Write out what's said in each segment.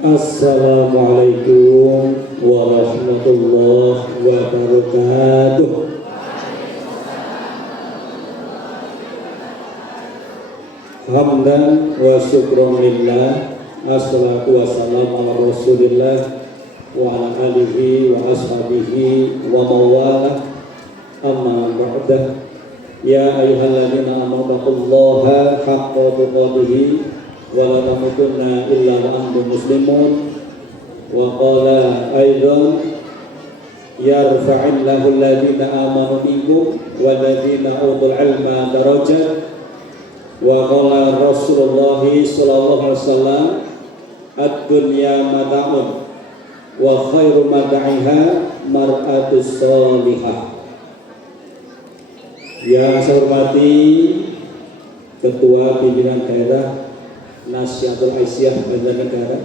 Assalamualaikum warahmatullahi wabarakatuh. Hamdan wa syukran lillah, assalatu wassalamu ala rasulillah wa ala alihi wa ashabihi wa mawalah, amma ba'dah. Ya ayyuhalladzina amanu taqullaha haqqa tuqatih wa la tamutunna illa wa antum muslimun. Wa qala aidan yarfa'illahu alladhina amanu minkum walladzina utul ilma darajat. Wa qala Rasulullah sallallahu alaihi wasallam ad-dunya mata'un wa khairu mata'iha mar'atus sholihah. Yang saya hormati Ketua Pimpinan Daerah Nahdlatul Aisyah Banjarnegara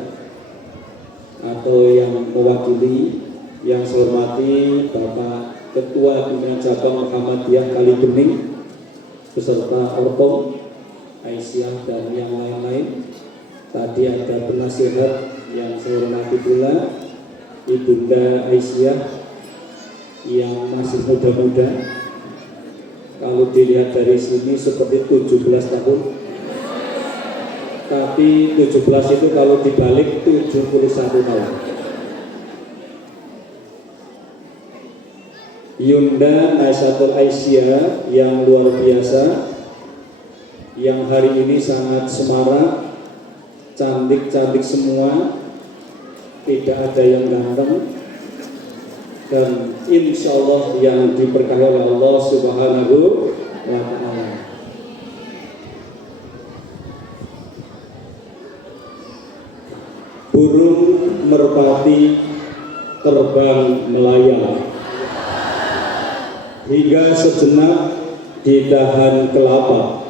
atau yang mewakili, yang saya hormati Bapak Ketua Pimpinan Cabang Muhammadiyah Kalibening beserta Orkom Aisyah dan yang lain-lain. Tadi ada penasihat yang saya hormati pula Ibunda Aisyah yang masih muda-muda. Kalau dilihat dari sini seperti 17 tahun, tapi 17 itu kalau dibalik 71 tahun. Yunda Nahdlatul Aisyah yang luar biasa, yang hari ini sangat semarak, cantik-cantik semua, tidak ada yang ganteng, dan insya Allah yang diberkahi oleh Allah Subhanahu wa Ta'ala. Burung merpati terbang melayang hingga sejenak di dahan kelapa.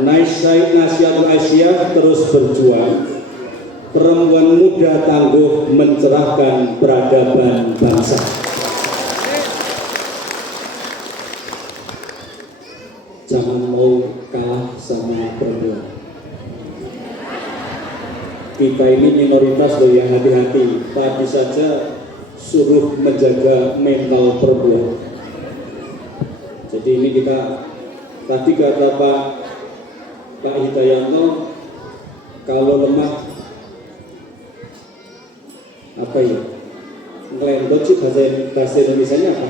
Nahdlatul Aisyah terus berjuang. Perempuan muda tangguh mencerahkan peradaban bangsa. Jangan mau kalah sama perempuan. Kita ini minoritas loh ya, hati-hati. Tadi saja suruh menjaga mental perempuan. Jadi ini kita, tadi kata Pak Hidayanto, kalau lemah apa ya, ngelendot sih bahasa Indonesianya apa?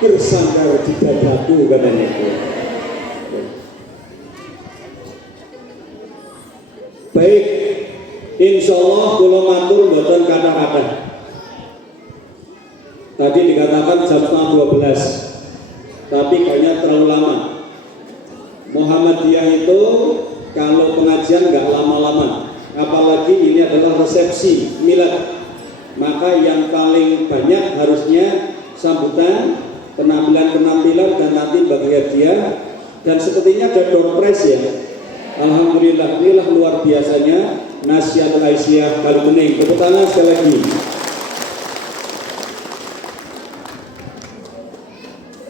Bersandar di dadaku katanya. Baik, insya Allah kula matur mboten kata-kata. Tadi dikatakan jam 12, tapi kayaknya terlalu lama. Muhammadiyah itu kalau pengajian nggak lama-lama. Apalagi ini adalah resepsi milad, maka yang paling banyak harusnya sambutan, penampilan dan nanti bagi hadiah, dan sepertinya ada door prize ya. Alhamdulillah, inilah luar biasanya Nahdlatul Aisyah Kalibening. Tepuk tangan sekali lagi.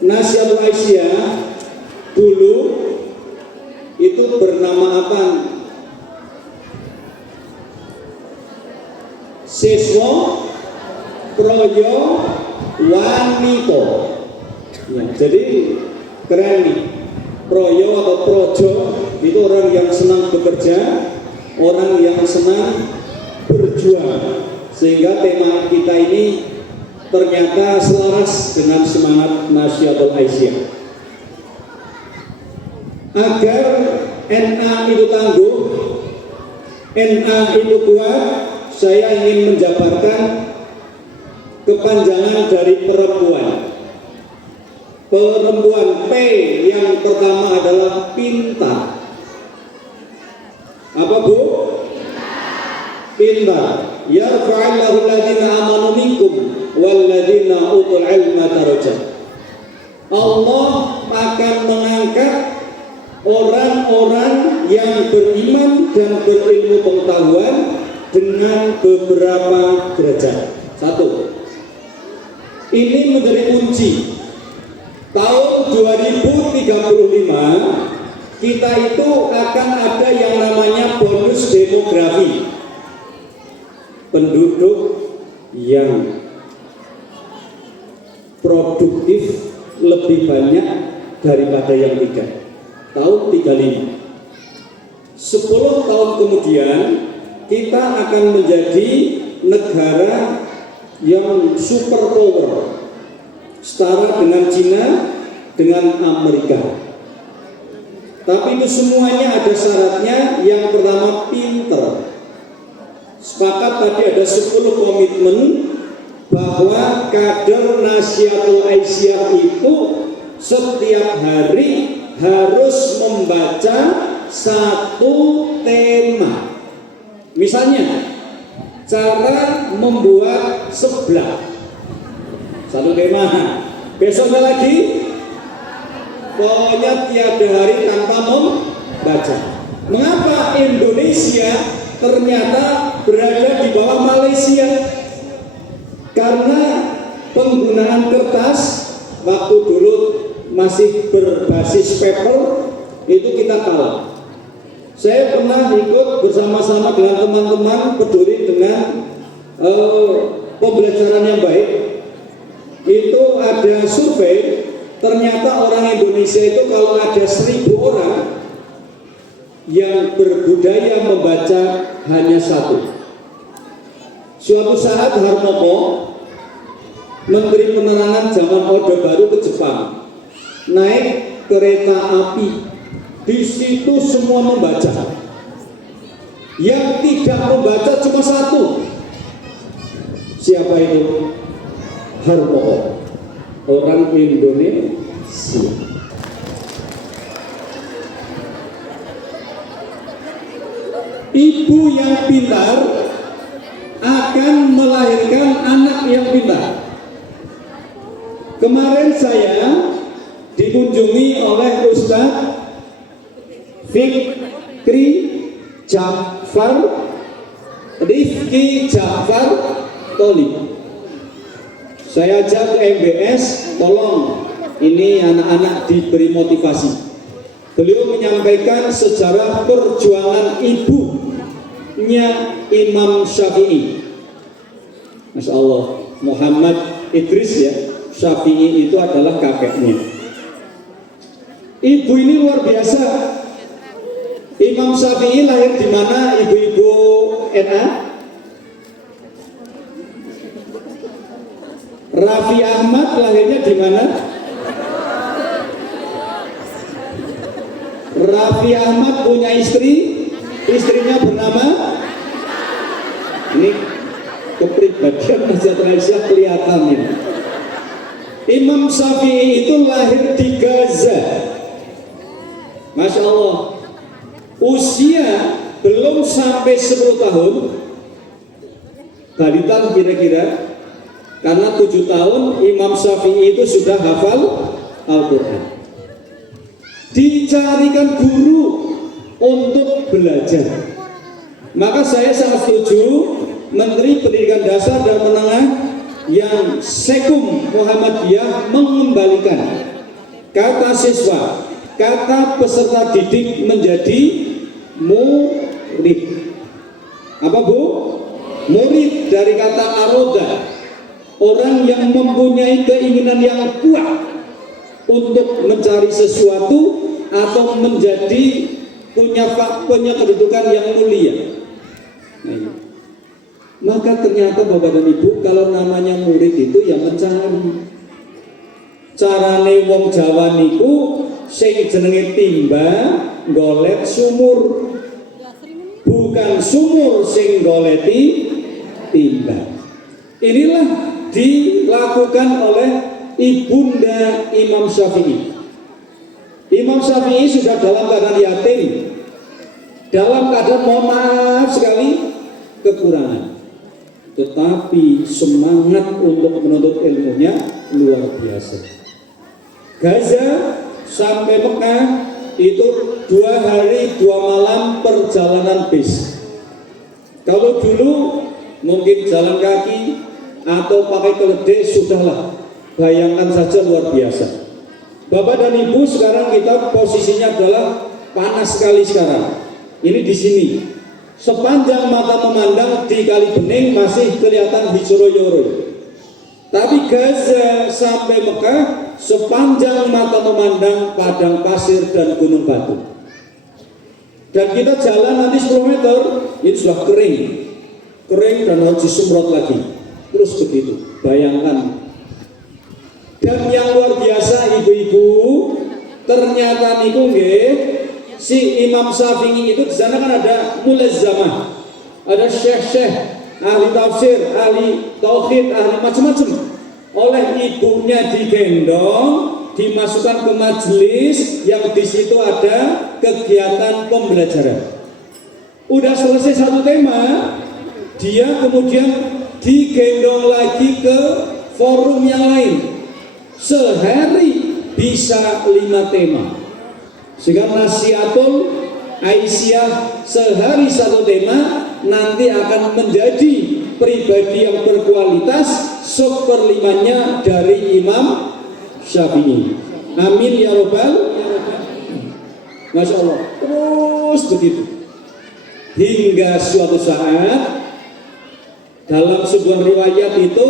Nahdlatul Aisyah dulu itu bernama apa? Siswa Proyo Wanito ya, jadi keren nih. Proyo atau Projo itu orang yang senang bekerja, orang yang senang berjuang, sehingga tema kita ini ternyata selaras dengan semangat Nahdlatul Aisyah. Agar NA itu tangguh, NA itu kuat, saya ingin menjabarkan kepanjangan dari perempuan. Perempuan P yang pertama adalah pintar. Apa Bu? Pintar. Yarfa'illahu alladhina amanu minkum walladzina utul ilma darajat. Allah akan mengangkat orang-orang yang beriman dan berilmu pengetahuan dengan beberapa derajat. Satu, ini menjadi kunci. Tahun 2035 kita itu akan ada yang bonus demografi, penduduk yang produktif lebih banyak daripada yang tidak. Tahun 35, 10 tahun kemudian kita akan menjadi negara yang super power, setara dengan Cina, dengan Amerika. Tapi itu semuanya ada syaratnya. Yang pertama, pinter. Sepakat tadi ada 10 komitmen bahwa kader Nasihatul Aisyah itu setiap hari harus membaca satu tema. Misalnya, cara membuat seblak, satu tema. Besoknya lagi, pokoknya tiada hari tanpa membaca. Mengapa Indonesia ternyata berada di bawah Malaysia? Karena penggunaan kertas waktu dulu masih berbasis paper itu kita kalah. Saya pernah ikut bersama-sama dengan teman-teman peduli dengan pembelajaran yang baik. Itu ada survei, ternyata orang Indonesia itu kalau ada 1000 orang yang berbudaya membaca hanya satu. Suatu saat Harmoko, Menteri Penerangan zaman Orde Baru ke Jepang, naik kereta api. Di situ semua membaca. Yang tidak membaca cuma satu. Siapa itu? Harmoko, orang Indonesia. Ibu yang pintar akan melahirkan anak yang pintar. Kemarin saya dikunjungi oleh Ustadz Fikri Ja'far, Rifki Ja'far Tolib. Saya ajak ke MBS, tolong ini anak-anak diberi motivasi. Beliau menyampaikan sejarah perjuangan ibunya Imam Syafi'i. Masya Allah, Muhammad Idris ya, Syafi'i itu adalah kakeknya. Ibu ini luar biasa. Imam Syafi'i lahir di mana, ibu-ibu NA? Raffi Ahmad lahirnya di mana? Raffi Ahmad punya istri, istrinya bernama, ini kepribadian Nasihatul Aisyah kelihatan ini. Imam Syafi'i itu lahir di Gaza. Masya Allah, usia belum sampai 10 tahun, balita kira-kira. Karena 7 tahun Imam Syafi'i itu sudah hafal Al-Quran. Dicarikan guru untuk belajar. Maka saya sangat setuju Menteri Pendidikan Dasar dan Menengah yang Sekum Muhammadiyah mengembalikan kata siswa, kata peserta didik menjadi murid. Apa Bu? Murid dari kata aroda. Orang yang mempunyai keinginan yang kuat untuk mencari sesuatu atau menjadi punya kedudukan yang mulia. Nah, maka ternyata Bapak dan Ibu, kalau namanya murid itu yang mencari. Carane wong Jawa niku sing jenenge timba golek sumur. Bukan sumur sing goleti timba. Inilah dilakukan oleh ibunda Imam Syafi'i. Imam Syafi'i sudah dalam keadaan yatim, dalam keadaan mohon maaf sekali kekurangan, tetapi semangat untuk menuntut ilmunya luar biasa. Gaza sampai Mekah itu 2 hari 2 malam perjalanan bis. Kalau dulu mungkin jalan kaki atau pakai keledai, sudahlah, bayangkan saja luar biasa. Bapak dan Ibu, sekarang kita posisinya adalah panas sekali sekarang. Ini di sini Sepanjang mata memandang di Kali Bening masih kelihatan hijau royo. Tapi Gaza sampai Mekah sepanjang mata memandang padang pasir dan gunung batu. Dan kita jalan nanti 10 meter itu sudah kering dan harus disemprot lagi. Terus begitu, bayangkan. Dan yang luar biasa ibu-ibu, ternyata niku nggih, si Imam Syafi'i itu di sana kan ada mulazamah, ada syekh-syekh, ahli tafsir, ahli tauhid, ahli macam-macam. Oleh ibunya digendong, dimasukkan ke majelis yang di situ ada kegiatan pembelajaran. Udah selesai satu tema, dia kemudian digendong lagi ke forum yang lain. Sehari bisa 5 tema. Sehingga nasihatul Aisyah sehari 1 tema nanti akan menjadi pribadi yang berkualitas 1/5 dari Imam Syafi'i. Amin ya robbal. Masya Allah. Terus begitu. Hingga suatu saat dalam sebuah riwayat itu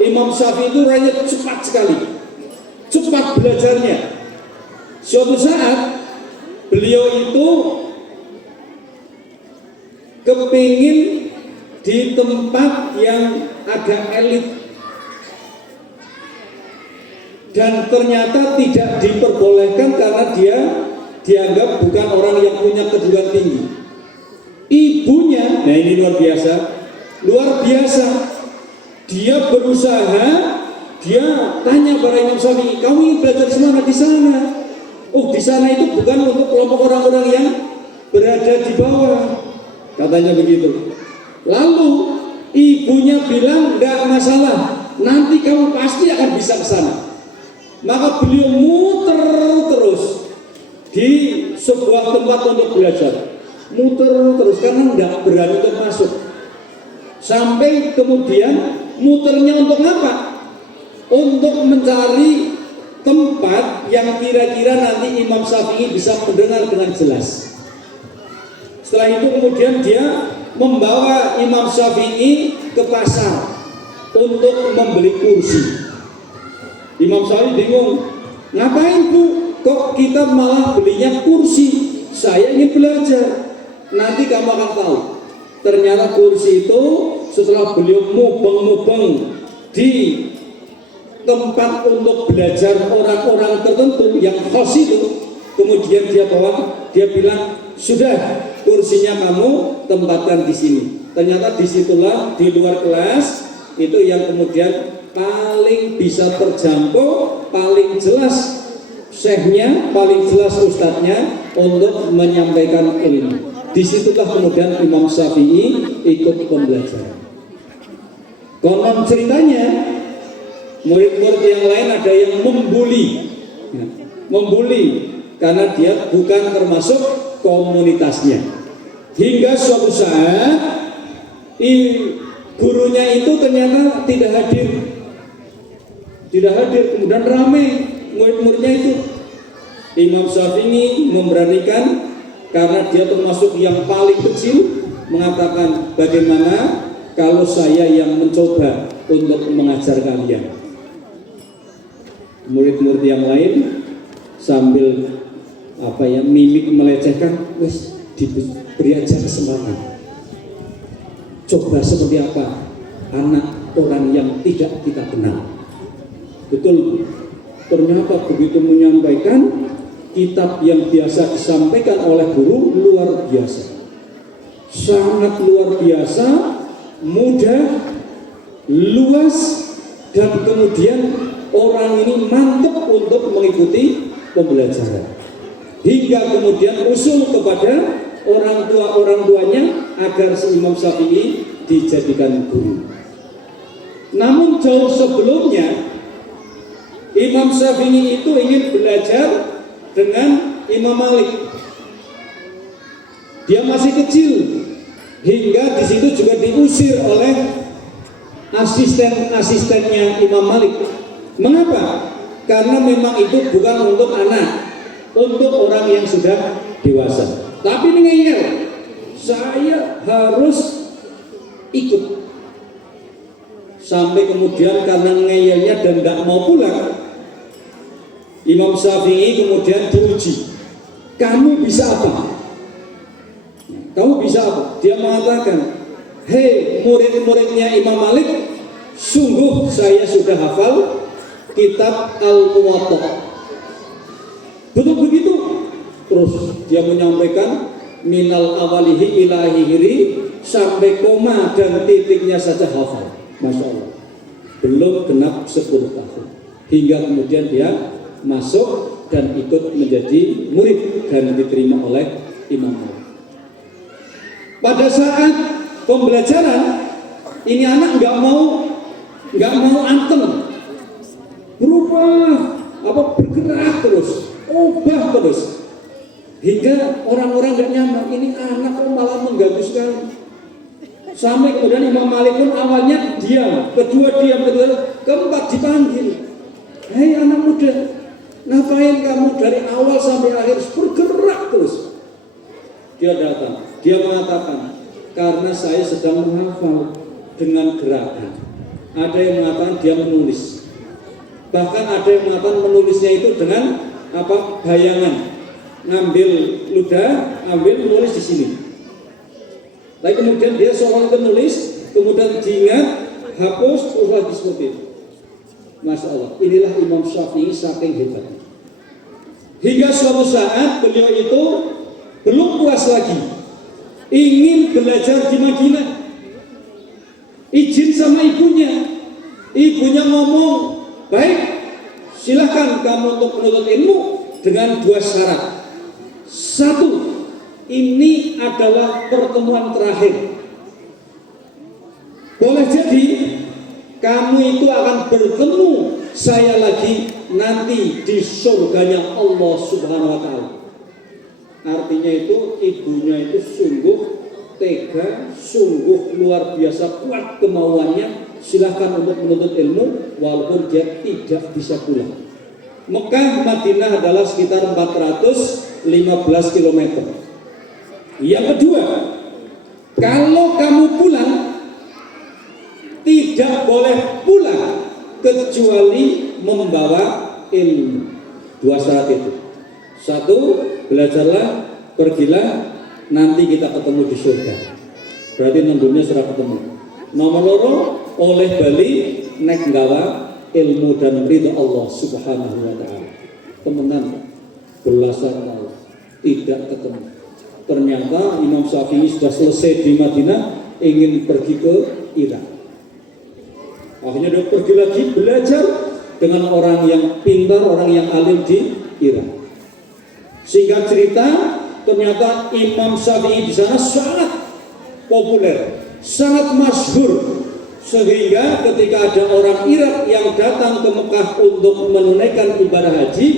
Imam Syafi'i itu orangnya cepat sekali, cepat belajarnya. Suatu saat beliau itu kepingin di tempat yang agak elit dan ternyata tidak diperbolehkan karena dia dianggap bukan orang yang punya kedudukan tinggi. Ibunya, nah ini luar biasa, dia berusaha, dia tanya pada Imam Syafi'i, kamu ingin belajar di mana? Di sana. Oh, di sana itu bukan untuk kelompok orang-orang yang berada di bawah, katanya begitu. Lalu ibunya bilang, enggak masalah, nanti kamu pasti akan bisa ke sana. Maka beliau muter terus di sebuah tempat untuk belajar, muter terus karena enggak berani untuk masuk. Sampai kemudian muternya untuk apa? Untuk mencari tempat yang kira-kira nanti Imam Syafi'i bisa mendengar dengan jelas. Setelah itu kemudian dia membawa Imam Syafi'i ke pasar untuk membeli kursi. Imam Syafi'i bingung, ngapain Bu? Kok kita malah belinya kursi? Saya ingin belajar. Nanti kamu akan tahu. Ternyata kursi itu setelah beliau mubeng-mubeng di tempat untuk belajar orang-orang tertentu yang khas itu, kemudian dia bawa, dia bilang, sudah kursinya kamu tempatkan di sini. Ternyata disitulah di luar kelas itu yang kemudian paling bisa terjangkau, paling jelas syekhnya, paling jelas ustadznya untuk menyampaikan ilmu. Disitulah kemudian Imam Syafi'i ikut pembelajaran. Konon ceritanya murid-murid yang lain ada yang membuli karena dia bukan termasuk komunitasnya. Hingga suatu saat gurunya itu ternyata tidak hadir, kemudian ramai murid-muridnya itu. Imam Syafi'i memberanikan karena dia termasuk yang paling kecil, mengatakan, bagaimana kalau saya yang mencoba untuk mengajar kalian? Murid-murid yang lain sambil mimik melecehkan, wes diberi aja kesempatan. Coba seperti apa anak orang yang tidak kita kenal. Betul, ternyata begitu menyampaikan kitab yang biasa disampaikan oleh guru, luar biasa, sangat luar biasa, mudah, luas, dan kemudian orang ini mantap untuk mengikuti pembelajaran. Hingga kemudian usul kepada orang tuanya agar si Imam Syafi'i dijadikan guru. Namun jauh sebelumnya Imam Syafi'i itu ingin belajar dengan Imam Malik. Dia masih kecil, hingga di situ juga diusir oleh asisten-asistennya Imam Malik. Mengapa? Karena memang itu bukan untuk anak, untuk orang yang sudah dewasa. Tapi ini ngeyel, saya harus ikut. Sampai kemudian karena ngeyelnya dan tidak mau pulang, Imam Syafi'i kemudian diuji, kamu bisa apa? Kamu bisa apa? Dia mengatakan, hei murid-muridnya Imam Malik, sungguh saya sudah hafal kitab Al-Muwatta. Betul begitu? Terus dia menyampaikan minal awalihi ilahihiri sampai koma dan titiknya saja hafal. Masya Allah. Belum genap 10 tahun. Hingga kemudian dia masuk dan ikut menjadi murid dan diterima oleh Imam Malik. Pada saat pembelajaran ini anak nggak mau anteng, berubah bergerak terus, ubah terus, hingga orang-orang nggak nyaman. Ini anak kok malah mengganggu sekali. Sampai kemudian Imam Malik pun awalnya diam, kedua diam, keempat dipanggil. Hei anak muda, ngapain kamu dari awal sampai akhir bergerak terus? Dia datang, dia mengatakan, karena saya sedang menghafal dengan gerakan. Ada yang mengatakan dia menulis, bahkan ada yang mengatakan menulisnya itu dengan bayangan, ngambil ludah, ambil menulis di sini. Lalu kemudian dia seorang penulis, kemudian diingat, hapus, terus lagi seperti itu. Masya Allah, inilah Imam Syafi'i saking hebatnya. Hingga suatu saat beliau itu belum puas lagi, ingin belajar di Madinah. Izin sama ibunya. Ibunya ngomong, baik, silahkan kamu untuk menuntut ilmu dengan 2 syarat. 1, ini adalah pertemuan terakhir. Boleh jadi kamu itu akan bertemu saya lagi nanti di surganya Allah Subhanahu wa Ta'ala. Artinya itu ibunya itu sungguh tega, sungguh luar biasa kuat kemauannya. Silahkan untuk menuntut ilmu walaupun dia tidak bisa pulang. Mekah Madinah adalah sekitar 415 km. Yang kedua, kalau kamu pulang, tidak boleh pulang kecuali membawa ilmu. 2 syarat itu. 1, belajarlah, pergilah, nanti kita ketemu di surga. Berarti nunduknya sudah ketemu. Nomor 2, oleh bali nek nggawa ilmu dan ridha Allah Subhanahu wa Ta'ala. Temenan belasan tahun tidak ketemu. Ternyata Imam Syafi'i sudah selesai di Madinah, ingin pergi ke Irak. Akhirnya dia pergi lagi belajar dengan orang yang pintar, orang yang alim di Irak. Singkat cerita, ternyata Imam Syafi'i di sana sangat populer, sangat masyhur, sehingga ketika ada orang Irak yang datang ke Mekah untuk menunaikan ibadah haji,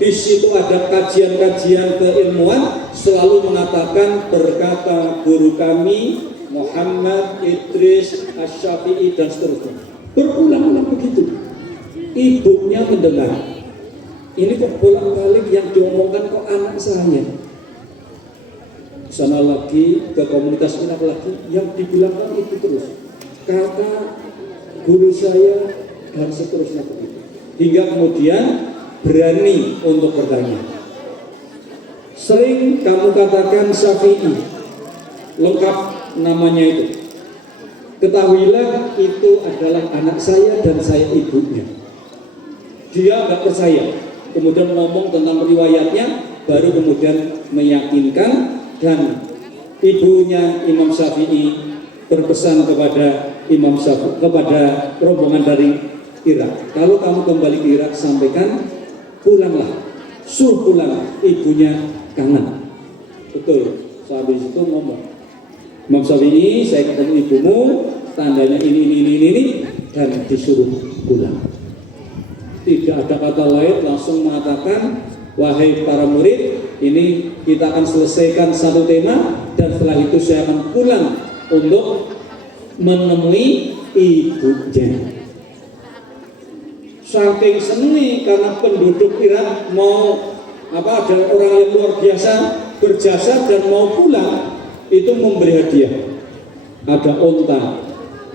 di situ ada kajian-kajian keilmuan, selalu mengatakan berkata guru kami Muhammad Idris Asy-Syafi'i dan seterusnya. Berulang-ulang begitu. Ibunya mendengar. Ini kok bolak-balik yang diomongkan kok anak saya. Sana lagi ke komunitas anak lagi yang dibilangkan itu terus. Kata guru saya dan seterusnya begitu. Hingga kemudian berani untuk bertanya. Sering kamu katakan Syafi'i, lengkap namanya itu. Ketahuilah itu adalah anak saya dan saya ibunya. Dia nggak percaya. Kemudian ngomong tentang riwayatnya, baru kemudian meyakinkan, dan ibunya Imam Syafi'i berpesan kepada Imam Syafi'i, kepada rombongan dari Irak, kalau kamu kembali ke Irak sampaikan pulanglah, suruh pulang, ibunya kangen. Betul, sehabis itu ngomong, Imam Syafi'i, saya ketemu ibumu, tandanya ini, dan disuruh pulang. Tidak ada kata lain, langsung mengatakan, wahai para murid, ini kita akan selesaikan satu tema, dan setelah itu saya akan pulang untuk menemui ibunya. Saking senang karena penduduk Irak mau ada orang yang luar biasa berjasa dan mau pulang, itu memberi hadiah. Ada onta,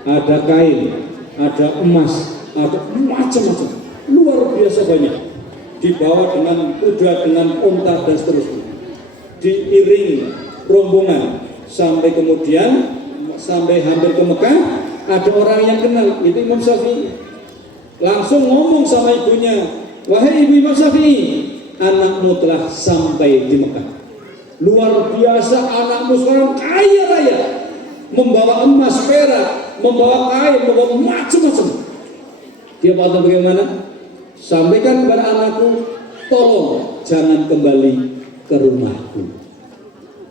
ada kain, ada emas, ada macam-macam, luar biasa banyak. Dibawa dengan kuda, dengan onta dan seterusnya. Diiring rombongan sampai kemudian sampai hampir ke Mekah. Ada orang yang kenal, itu Imam Syafi'i. Langsung ngomong sama ibunya, wahai ibu Imam Syafi'i, anakmu telah sampai di Mekah. Luar biasa, anakmu sekarang kaya raya, membawa emas, perak, membawa kain, membawa macam-macam. Dia kata bagaimana? Sampaikan kepada anakku, tolong jangan kembali ke rumahku.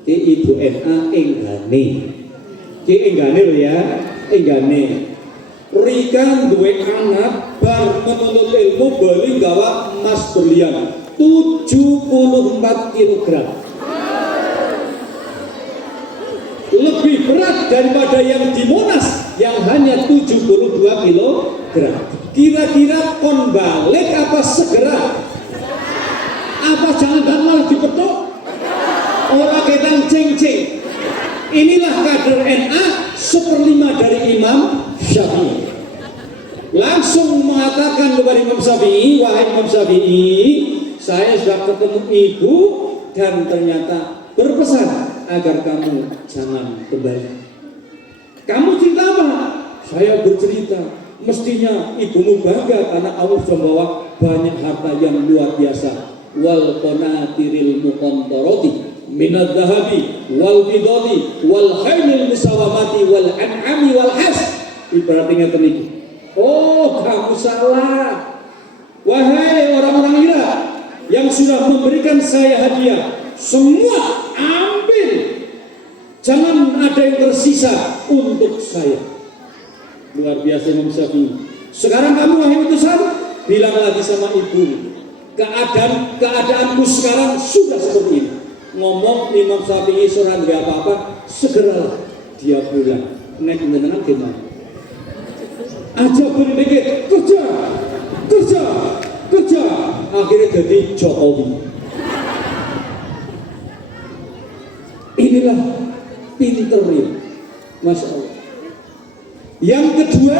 Ki ibu NA enggane, ki enggane loh ya, enggane. Rika duwe anak bar menuntut ilmu beli gawa emas berlian 74 kilogram. Lebih berat daripada yang di Monas yang hanya 72 kilogram. Kira-kira kon balik apa segera? Apa jangan malah dipetuk? Orang ketang ceng-ceng. Inilah kader NA 1/5 dari Imam Syafi'i. Langsung mengatakan kepada Imam Syafi'i, wahai Imam Syafi'i, saya sudah ketemu ibu dan ternyata berpesan agar kamu jangan kembali. Kamu cerita apa? Saya bercerita, mestinya ibumu bangga karena kamu sudah membawa banyak harta yang luar biasa. Wal qanatiril muqantarati minadz zahabi wal fidati wal khailil musawamati wal an'ami wal has. Ibaratnya teniki. Oh, kamu salah. Wahai orang-orang Irak yang sudah memberikan saya hadiah, semua ambil. Jangan ada yang tersisa untuk saya. Luar biasa Imam Syafi'i. Sekarang kamu wahai utusan, bilang lagi sama ibu, keadaanku sekarang sudah seperti ini. Ngomong Imam Syafi'i seorang tidak apa-apa, segeralah dia pulang. Naik menenang gimana? Aja berdikit, kerja, akhirnya jadi Jokowi. Inilah pinter ya, Masya Allah. Yang kedua,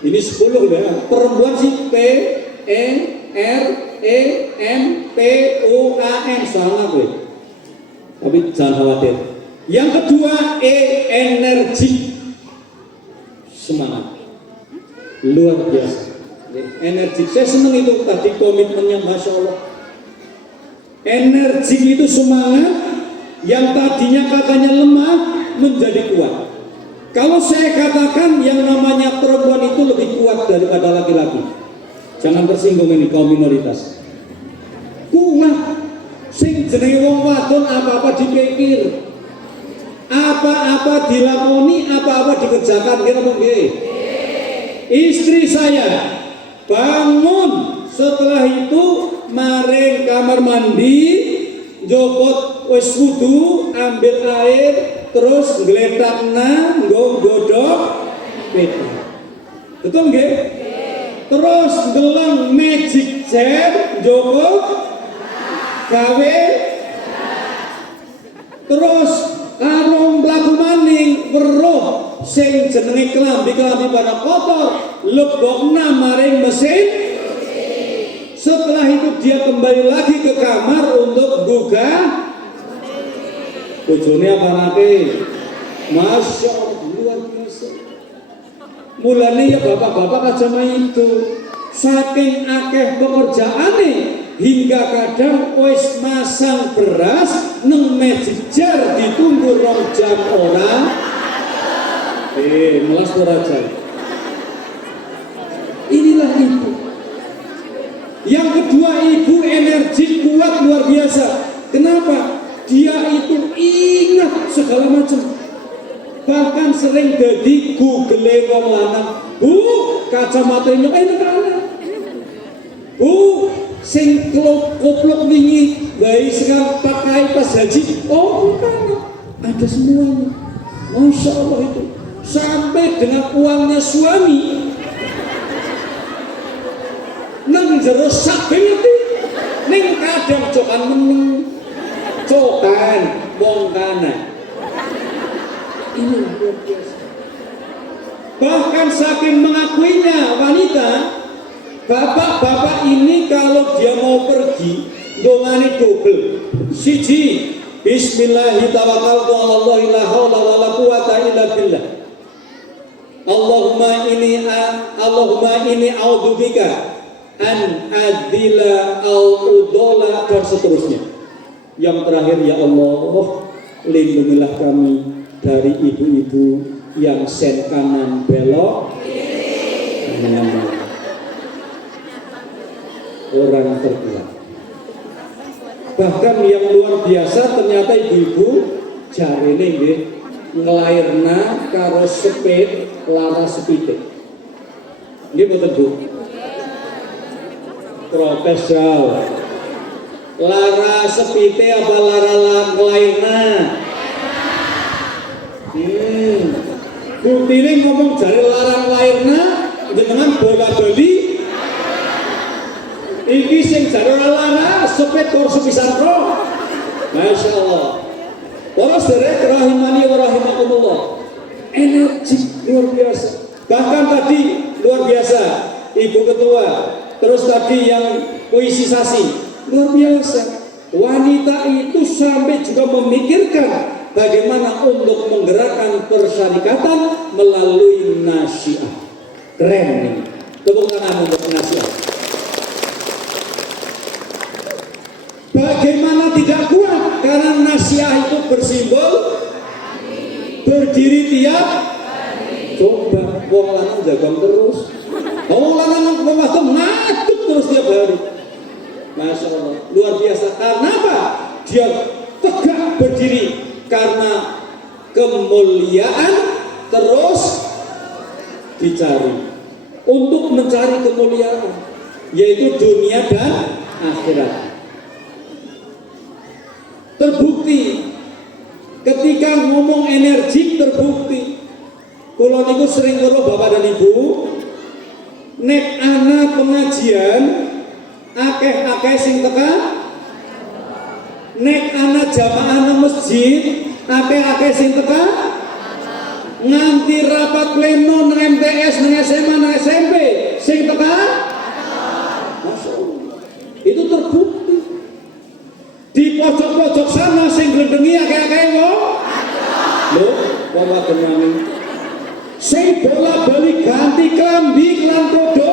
ini 10 ya, perempuan si PEREMPUAN, salah gue. Tapi jangan khawatir. Yang kedua, energi, semangat, luar biasa. Energi, saya senang itu tadi komitmennya, Masya Allah. Energi itu semangat yang tadinya katanya lemah menjadi kuat. Kalau saya katakan yang namanya perempuan itu lebih kuat daripada laki-laki, jangan tersinggung ini kaum minoritas. Kuat, sing jenenge wong wadon apa-apa dipikir, apa-apa dilakoni, apa-apa dikerjakan. Kira mungkin istri saya bangun, setelah itu maring kamar mandi, jopot wis wudu, ambil air, terus gletakna nggo godhog peda. Betul nggih? Terus ndeleng magic jar jopot gawe, terus karo mlaku maning weruh sing jenenge kelambi-kelambi pada kotor, lebokna maring mesin. Setelah itu dia kembali lagi ke kamar untuk gugah. Bojone apa nake? Masya Allah, luar biasa. Mulanya ya bapak-bapak aja itu saking akeh pekerjaane hingga kadang wis masang beras neng magic jar ditunggu 2 jam orang. Melas raja. Inilah ibu. Yang kedua, ibu energi kuat luar biasa. Kenapa? Dia itu ingat segala macam. Bahkan sering jadi Google wong lanang. Bu, kacamatanya enak ana. Bu, sing koplok wingi bayi sekarang pakai pas haji. Oh, bukan. Ada semuanya. Masya Allah itu. Sampai dengan uangnya suami. Neng jero sak bengi. Ning kadang cokan meneng. Cokan wong kana. Bahkan saking mengakuinya wanita, bapak-bapak ini kalau dia mau pergi dongane double. Siji, bismillahirrahmanirrahim, Allah la haula wala quwata illa billah. Allahumma ini a'udzubika an adila au udola, dan seterusnya. Yang terakhir, ya Allah, lindungilah kami dari ibu-ibu yang sen kanan belok orang terkuat. Bahkan yang luar biasa, ternyata ibu-ibu jarine nggih nglairna karo sepit lara sepite. Nggih mboten Bu? Profesor. Lara sepite apa lara nglairna? Butine ngomong jare lara nglairna jenengan bola-bali. Iki sing jare lara sepit kursi pisan roh. Masyaallah. Para sedherek rahimani wa rahimakumullah. Energi luar biasa. Bahkan tadi luar biasa Ibu Ketua. Terus tadi yang puisi sasi luar biasa. Wanita itu sampai juga memikirkan bagaimana untuk menggerakkan persyarikatan melalui nasihat. Keren nih. Tepuk tangan untuk nasihat. Bagaimana tidak kuat, karena nasihat itu bersimbol berdiri tiap. Coba wong lanang jagon terus, wong lanang wong wadon ngaduk terus tiap hari. Masya Allah, luar biasa. Karena apa? Dia tegak berdiri karena kemuliaan terus dicari. Untuk mencari kemuliaan, yaitu dunia dan akhirat. Terbukti ketika ngomong energi, terbukti. Kula niku sering karo Bapak dan Ibu nek ana pengajian akeh-akeh sing teka, nek ana jamaah nang masjid akeh-akeh sing teka, nganti rapat pleno nang MTS, nang SMA, nang SMP sing teka. Itu terbukti. Di pojok-pojok sana sing glendengi akeh-akeh wong. Lho, wong wadon nami. Sing bola-bali ganti klambi kelan kodho.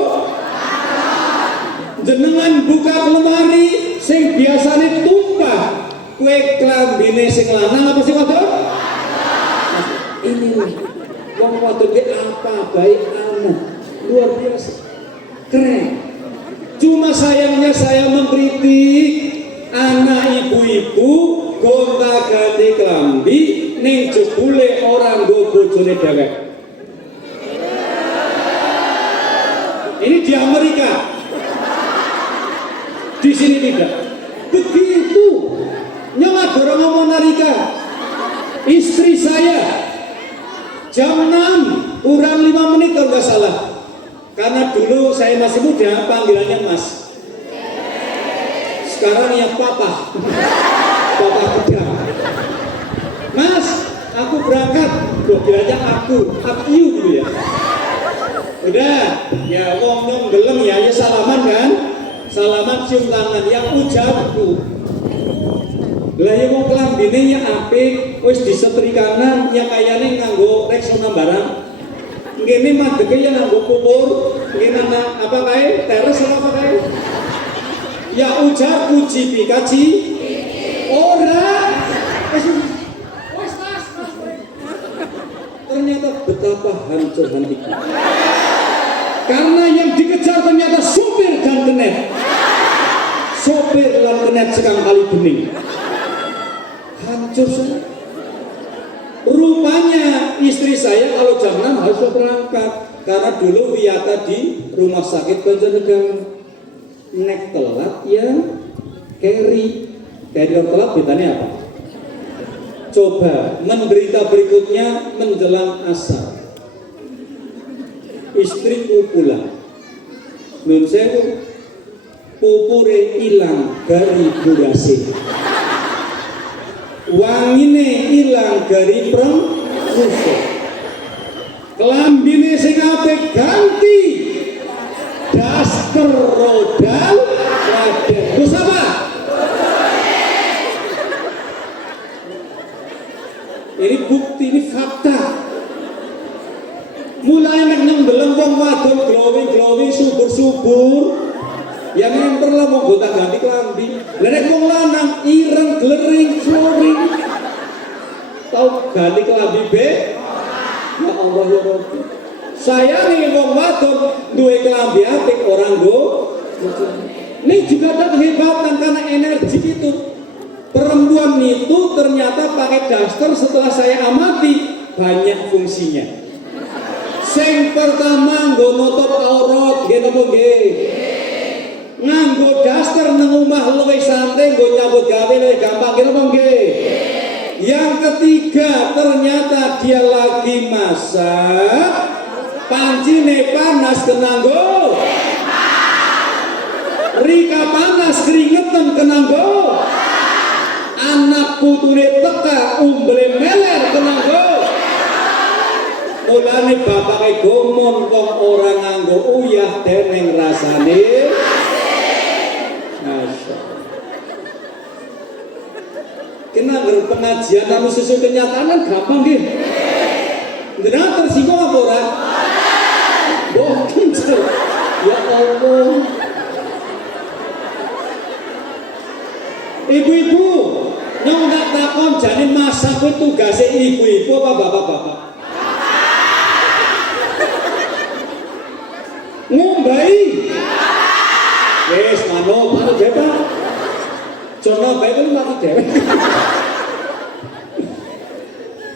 Jenengan buka lemari sing biasane tumpah, kowe klambine sing lanang apa sing wadon? Ini wong wadon ki apa baik anak. Luar biasa. Keren. Cuma sayangnya saya mengkritik anak ibu-ibu gonta-ganti klambi ning jebule orang nggo bojone dhewek. Ini di Amerika. Di sini tidak. Begitu. Nyawa dorong ngomong narika. Istri saya jam 6 kurang 5 menit kalau nggak salah. Karena dulu saya masih muda, panggilannya Mas. Sekarang ya papa pedang. Mas, aku berangkat. Loh, kiranya aku gitu ya. Udah, ya wong nyong gelem ya salaman kan. Salaman cium tangan, yang ujarku. Lah ya wong klambine ya apik, wis disetrikanan, ya kayane nganggo Rexona barang. Ngene madege ya nganggo pupur, ngene apa kae? Teres apa kae? Ya ujar puji pikaci ora wes mas. Ternyata betapa hancur hatiku karena yang dikejar ternyata sopir dan kenet. Sopir dan kenet sekang kali bening hancur semua. Rupanya istri saya kalau jam 6 harus berangkat karena dulu Wiyata di rumah sakit Banjarnegara. Nek telat ya carry telat bedanya apa? Coba menderita berikutnya menjelang asar. Istriku pulang. Nun sewu pupure ilang dari durasi. Wangine ilang dari preng. Kelambine sing apik ganti daster rodal Raden. Terus apa? Ini bukti, ini fakta. Mulai nek ndeleng wong wadon glowing subur-subur, yang emper lah mau gonta ganti klambi. Lah nek wong lanang ireng glering flooring. Tau ganti klambi be? Ya Allah ya Rabbi. Saya nih wong wadon duwe klambi apik orang go. Ini juga tak kehebatan karena energi itu. Perempuan itu ternyata pakai daster setelah saya amati banyak fungsinya. Sing pertama nggo nutup aurat, nggih napa nggih? Nganggo daster nang omah luwih santai, nggo nyambut gawe luwih gampang, nggih napa nggih? Yang ketiga, ternyata dia lagi masak, pancine panas kenanggo. Rika panas keringetan kenanggo. Anak putune teka umble meler kenanggo. Mulane bapake gomon wong ora nganggo uyah deneng rasane. Masyaallah. Kena pengajian anu sesuai kenyataan gampang nggih. Nggih tersinggung apa ora? Boten. Ya Allah. Ibu-ibu, nyong tak takon jane masak kuwi tugase ibu-ibu apa bapak-bapak? Ngombai. Wes manut dhewe. Jono bae kuwi mati dhewe.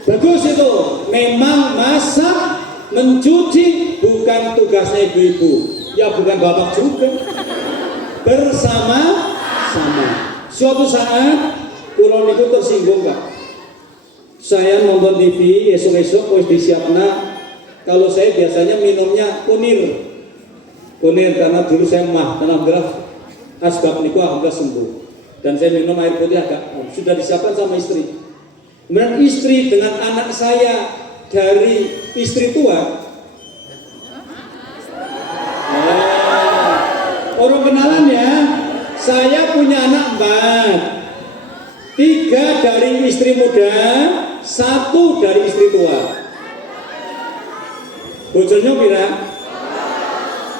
Bagus itu. Memang masak, mencuci bukan tugasnya ibu-ibu. Ya bukan bapak juga. Bersama-sama. Suatu saat kula niku tersinggung, Pak. Saya nonton TV esok-esok wis disiapna. Kalau saya biasanya minumnya kunir. Kunir karena dulu saya alhamdulillah asbab niku alhamdulillah sembuh. Dan saya minum air putih agak sudah disiapkan sama istri. Kemudian istri dengan anak saya dari istri tua. Orang kenalan ya. Saya punya anak 4, 3 dari istri muda, 1 dari istri tua. Bojone pira?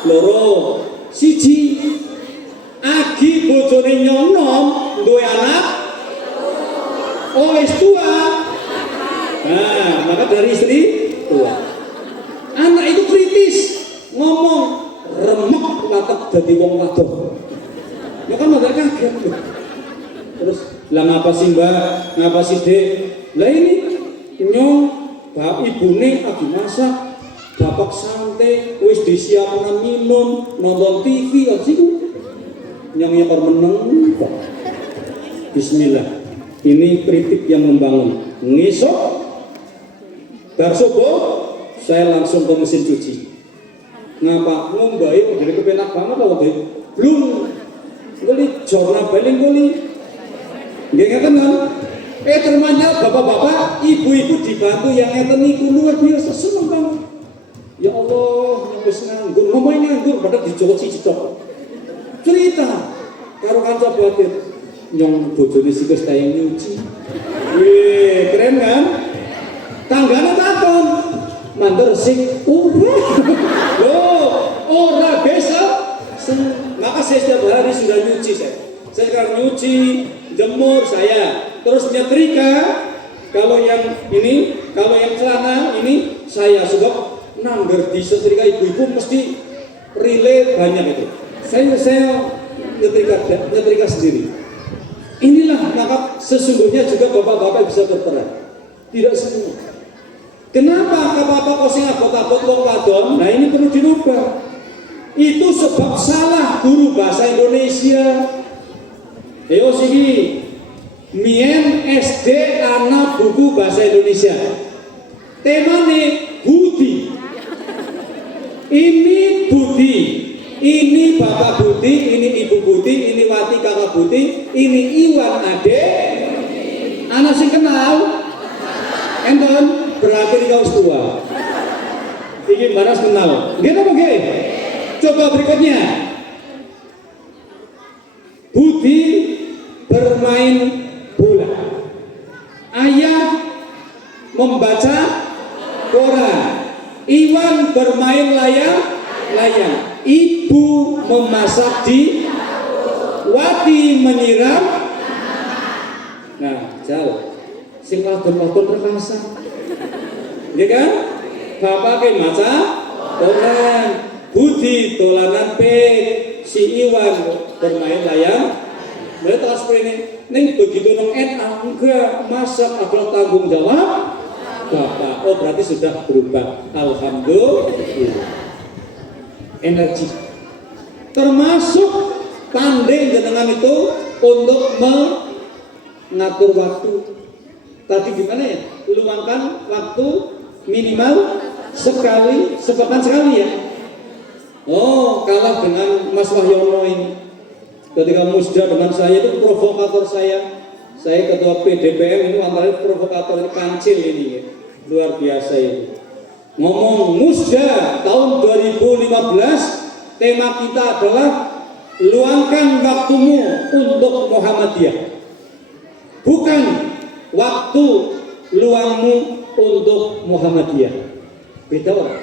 Loro. Siji. Agi bojone nyom-nom duwe anak. Oh, wis tua. Nah, maka dari istri tua. Anak itu kritis, ngomong remek watek dadi wong wadon. Ya kan agak kaget. Terus, lah ngapa sih mbak, ngapa sih dek? Lah ini nyong, bap ibune lagi masak, bapak santai, wis disiapkan minum, nonton TV, apa sih? Nyong yang meneng. Bismillah. Ini kritik yang membangun. Ngisok, bar subuh, saya langsung ke mesin cuci. Ngapa? Ngombai, jadi kepenak banget kalau dek. Belum. Goli jorna baling goli, nggak ngeten kan? Ternyata bapak-bapak, ibu-ibu dibantu yang ngeten niku luar biasa seneng banget. Ya Allah, wis nganggur, ngomongin nganggur, padahal dicuci cetok. Cerita, karo kanca batir, nyong bojone sikus kaya nyuci. Wih, keren kan? Tanggane takon, mandur sing ora. Loh, ora besok. Maka saya setiap hari sudah nyuci saya sekarang nyuci, jemur saya, terus nyetrika. Kalau yang ini, kalau yang celana ini saya sebab nangger di setrika ibu-ibu mesti relay banyak itu. Saya nyetrika sendiri. Inilah maka sesungguhnya juga bapak-bapak bisa berperan. Tidak semua. Kenapa bapak-bapak kok sing abot-abot wong wadon? Nah ini perlu dirubah. Itu sebab salah guru bahasa Indonesia. Ayo sini, mien SD anak buku bahasa Indonesia. Temane budi. Ini budi, ini bapak budi, ini ibu budi, ini wati kakak budi, ini Iwan ade. Anak sing kenal, enten berarti kau tua. Iki baras kenal. Nggih apa nggih? Coba berikutnya. Budi bermain bola. Ayah membaca koran. Iwan bermain layang. Ibu memasak di. Wati menyiram. Nah, jauh. Sing wadon-wadon rekasa. Nggih kan? Bapak ke maca koran. Budi dolanan pet. Si Iwan bermain layang. Mereka seperti ini begitu nong NA enggak masak adalah tanggung jawab Bapak. Oh berarti sudah berubah. Alhamdulillah. Energi. Termasuk pandai jenengan itu untuk mengatur waktu. Tadi gimana ya? Luangkan waktu minimal sepekan sekali ya. Oh, kalah dengan Mas Wahyono ini. Ketika musda dengan saya itu provokator saya ketua PDPM ini antara provokator ini kancil ini ya. Luar biasa ini. Ngomong musda tahun 2015 tema kita adalah luangkan waktumu untuk Muhammadiyah, bukan waktu luangmu untuk Muhammadiyah. Beda orang.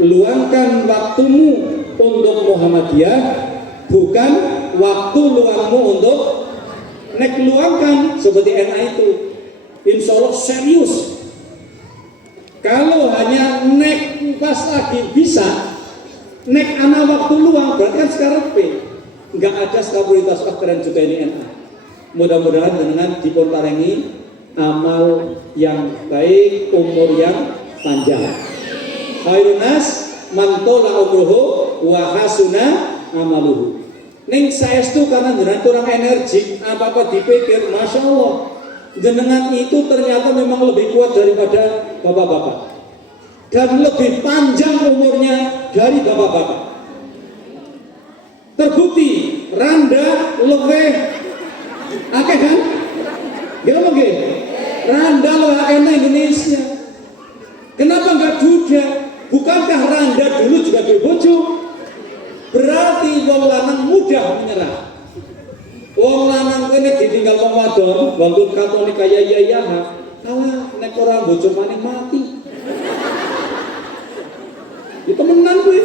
Luangkan waktumu untuk Muhammadiyah, bukan waktu luangmu untuk nek luangkan seperti NA itu. Insya Allah serius. Kalau hanya nek pas lagi bisa, nek anak waktu luang berarti kan sekarang P. Nggak ada stabilitas keren juga ini NA. Mudah-mudahan dengan dipunparingi amal yang baik, umur yang panjang. Khairun nas man tola umruhu wa hasuna amaluhu. Ning saestu karena jenengan kurang energi, apa-apa dipikir, masya Allah. Jenengan itu ternyata memang lebih kuat daripada bapak-bapak dan lebih panjang umurnya dari bapak-bapak. Terbukti Randa lebih akeh kan? Gimana mungkin? Randa lebih akeh Indonesia. Kenapa enggak duda? Bukankah Randa dulu juga berbojo? Berarti wong lanang mudah menyerah. Wong lanang kene ditinggal wong wadon, bangun katolik kaya iya kalah nek ora bojo maning mati. Itu temenan kuwi.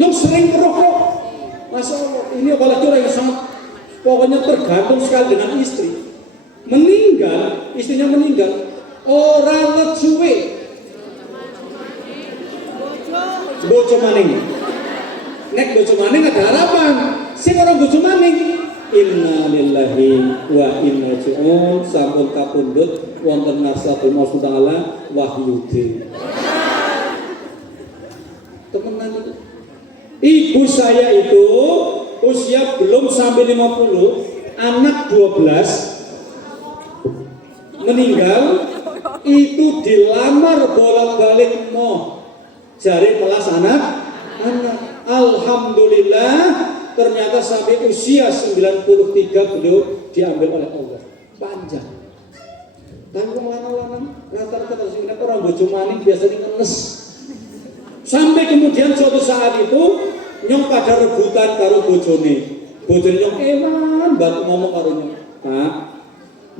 Yang sering merokok. Masya Allah, ini apalagi orang yang sangat pokoknya tergantung sekali dengan istri. Meninggal, istrinya meninggal, orang ngecuwe bojo maning. Nek bojo maning ada harapan. Sing orang bojo maning, inna lillahi wa inna raji'un. Sampun kapundhut wonten nasihatul mausud ta'ala wahyudin. Temenan itu. Ibu saya itu usia belum sampai 50, anak 12 meninggal, itu dilamar bolak-balik jari melas anak. Alhamdulillah ternyata sampai usia 93 beliau diambil oleh Allah. Panjang. Tanggung lanang-lanang rata-rata orang bojo maning biasanya ngenes. Sampai kemudian suatu saat itu nyong pada rebutan karo bojone. Bojone nyong eman bantu ngomong karo nyong, "Pak,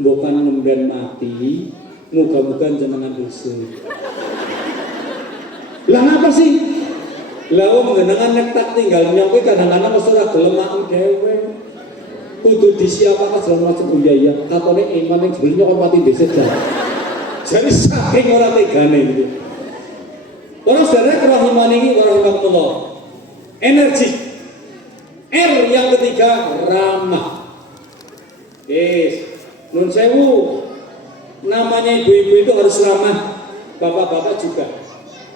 bukan nemben mati, muga-muga jenengan rusuh." Lah apa sih? Lah wong jenengan nek tak tinggal nyong kuwi kadang-kadang mesti ora gelem makan dhewe. Kudu disiapkan segala macam biaya. Katone iman ning jebul nyong mati dhisik jan. Jadi saking ora tegane gitu. Orang saudara rahimani ini warahmatullah. Energi. R yang ketiga ramah. Yes. Nun sewu. Namanya ibu-ibu itu harus ramah. Bapak-bapak juga.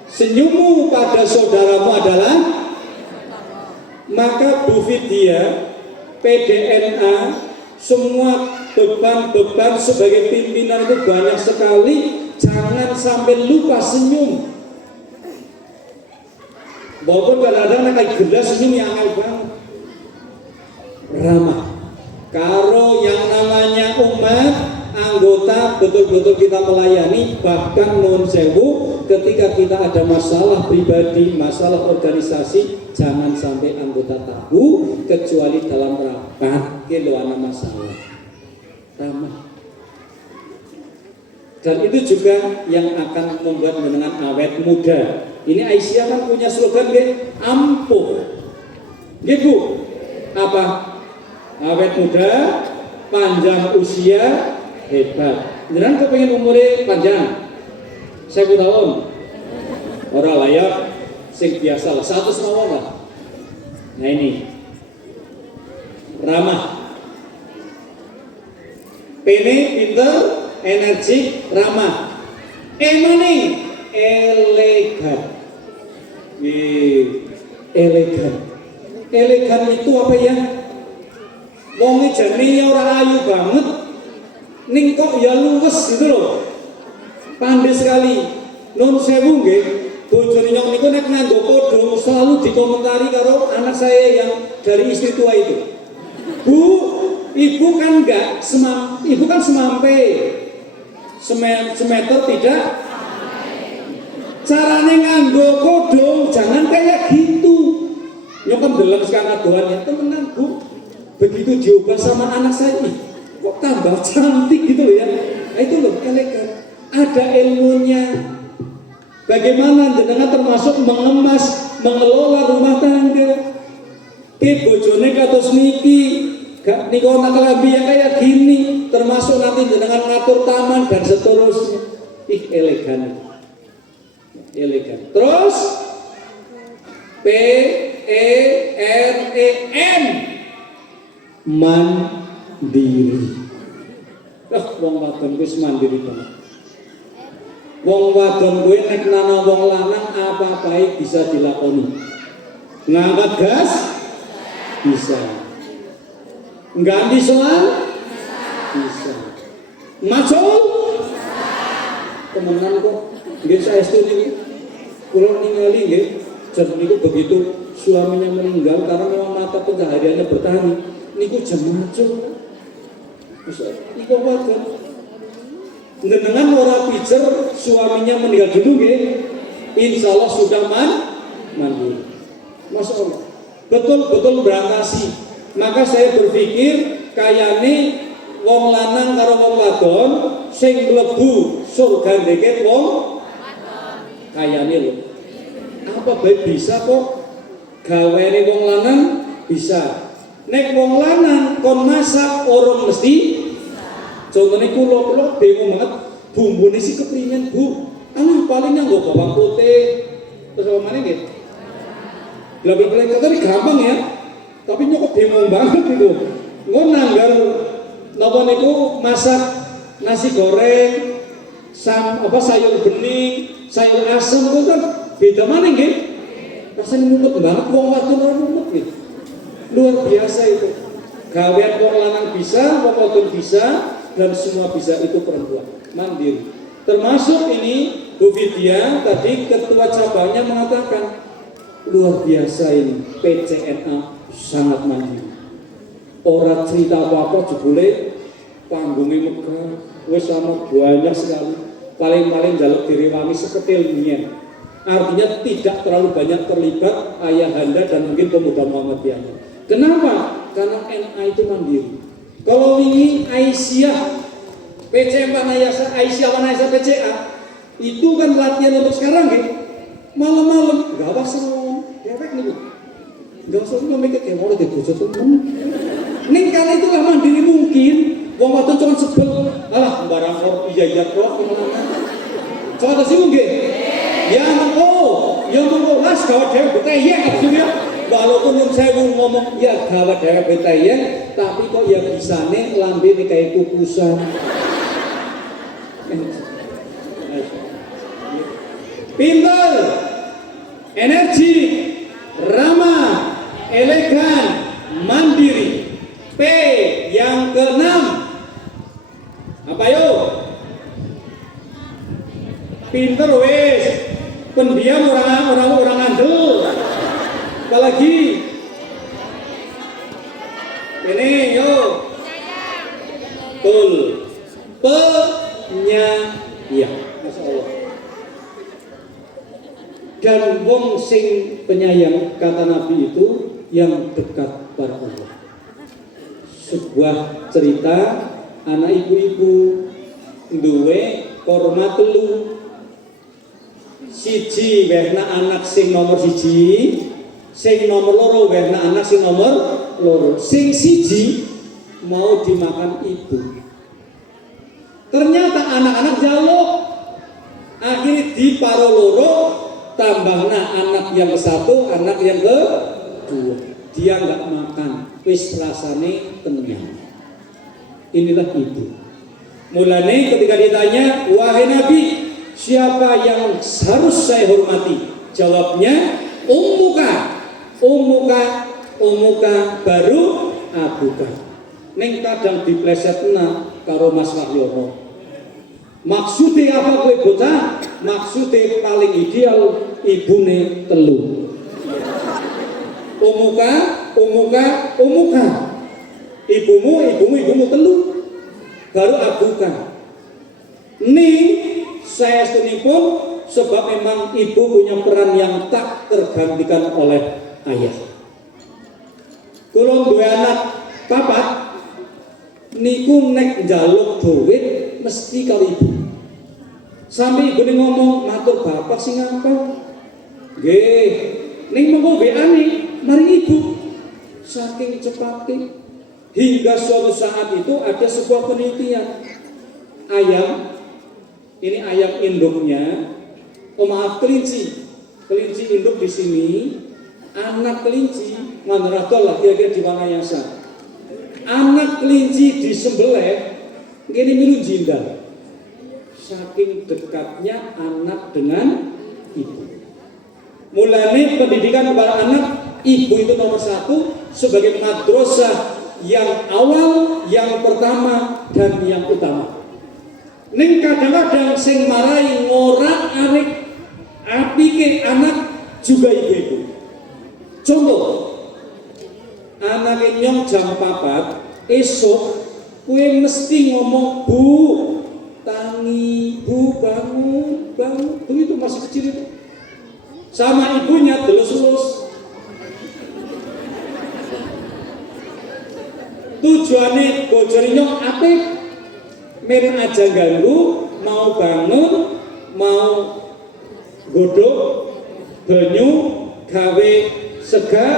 Senyummu pada saudaramu adalah, maka Bu Vidya, PDNA, semua beban-beban sebagai pimpinan itu banyak sekali. Jangan sampai lupa senyum. Walaupun kadang-kadang kayak gelas senyum yang angel banget. Ramah. Karo yang namanya umat anggota betul-betul kita melayani, bahkan non sewu ketika kita ada masalah pribadi, masalah organisasi, jangan sampai anggota tahu kecuali dalam rapat keluar masalah ramah. Dan itu juga yang akan membuat menengan awet muda. Ini Aisyah kan punya slogan ampuh, Bu. Apa? Awet muda, panjang usia, hebat. Jangan kepengen umurnya panjang 1000 tahun. Orang layak, sing biasa lah, 100 tahun lah. Nah ini ramah, pene, pinter, energi, ramah. Emane elegan. Elegan. Elegan itu apa ya? Wong jane ora ayu banget, ning kok ya luwes gitu loh. Pandai sekali. Nun sewu nggih, bojone nyok niku nek nganggo kodhong selalu dikomentari karo anak saya yang dari istri tua itu. Bu, ibu kan enggak ibu kan semampe. Semeter tidak. Carane nganggo kodhong jangan kayak gitu. Nyokap dalam sekarang doanya temenan Bu. Begitu diubah sama anak saya, kok tambah cantik gitu loh ya. Nah, itu loh elegan. Ada ilmunya. Bagaimana jenengan termasuk mengemas, mengelola rumah tangga. Bojone kados niki, gak niku ana kelambi yang kayak gini, termasuk nanti jenengan ngatur taman dan seterusnya. Elegan. Elegan. Terus PEREN, mandiri. Wong wadon wis mandiri banget. Wong wadon kuwi nek nana wong lanang apa-apae bisa dilakoni. Ngangkat gas bisa. Ngganti soal bisa. Macul temenan kok. Nggih saestu niku. Kula ningali nggih, jan niku begitu suaminya meninggal karena memang mata pencahariannya bertani. Niku jam macul. Iku wadon. Dengan orang pijer suaminya meninggal dulu nggih. Insya Allah sudah mandiri. Masya Allah. Betul-betul berangkasi. Maka saya berpikir kayane wong lanang karo wong wadon sing mlebu surga deket wong kayane lho. Apa baik bisa kok gaweane wong lanang bisa. Nek wong lanang kon masak orang mesti. Contohnya kula bingung banget bumbune sih kepriyen Bu. Paling nganggo bawang putih terus apa maneh nggih. Glabel-glabel tapi gampang ya. Tapi nyokok bingung banget itu. Engko nanggar napa niku masak nasi goreng, sayur bening, sayur asem itu kan beda maneh nggih. Rasane mumet banget wong wadon ora mumet nggih. Luar biasa itu. Gawean wong lanang bisa, wong wadon bisa. Dan semua bisa itu perempuan mandiri. Termasuk ini Bu Vidya tadi ketua cabangnya mengatakan luar biasa ini PCNA sangat mandiri. Orang cerita apa-apa jebule panggungnya megah, wis sama banyak sekali. Paling-paling jaluk direwangi seketilnya. Artinya tidak terlalu banyak terlibat ayahanda dan mungkin pemuda Muhammadiyah. Kenapa? Karena NA itu mandiri. Kalau ini Aisyah PCA Wanayasa PCA itu kan latihan untuk sekarang gitu. Malam-malam gak usah dewek nih, gak usah mikir kayak mau dibujut tuh. Nih karena itulah mandiri mungkin. Wong waktu cuma sebel, alah barang kok iya kok. Coba sih mungkin. Ya mau las gawat dewek betayeng maksudnya. Walaupun yang saya ngomong ya gawat dewek betayeng, tapi kok ya bisane lambe kayak kukusan. Pintar, energi, ramah, elegan, mandiri. P yang keenam. Apa yuk? Pintar wes, pendiam orang andel. Apalagi ini yuk. Betul. penyayang. Masya Allah. Dan wong sing penyayang, kata Nabi itu yang dekat pada Allah. Sebuah cerita anak ibu-ibu duwe korma telu. Siji wehna anak sing nomor siji, sing nomor loro wehna anak sing nomor loro. Sing siji mau dimakan ibu. Ternyata anak-anak jaluk, akhirnya di paro loro tambahna anak yang ke satu, anak yang ke dua. Dia nggak makan, wis rasane kenyang. Inilah ibu. Mulane ketika ditanya, wahai Nabi, siapa yang harus saya hormati? Jawabnya, ummuka, ummuka, ummuka baru abuka. Neng kadang diplesetna karo Mas Wahyono. Maksudnya apa kowe bocah? Maksudnya paling ideal ibune telu. Umuka, umuka, umuka. Ibumu telu. Baru abukan. Nih saya setunipun sebab memang ibu punya peran yang tak tergantikan oleh ayah. Kulon dua anak papat niku nek njaluk duit mesti karo ibu. Sampai ibu ngomong, matur bapak sing ngapa? Nggih, ning monggo WA-ne mari ibu. Saking cepatnya hingga suatu saat itu ada sebuah penelitian. Ayam, ini ayam induknya, maaf kelinci induk di sini, anak kelinci mandragol lah kira-kira di mana yang sah. Anak kelinci disembelih, gini milu jindal. Saking dekatnya anak dengan ibu. Mulai pendidikan para anak, ibu itu nomor satu sebagai madrasah yang awal, yang pertama dan yang utama. Ning kadang-kadang sing marai ngorak-arik apike anak juga ibu. Contoh, anak nyong jam 4 esok, kue mesti ngomong bu, tangi, bu bangun, bangun. Bu itu masih kecil itu. Sama ibunya delus-delus. Tujuannya bojone nyong apik, men aja ganggu, mau bangun, mau godok, banyu, gawe sega,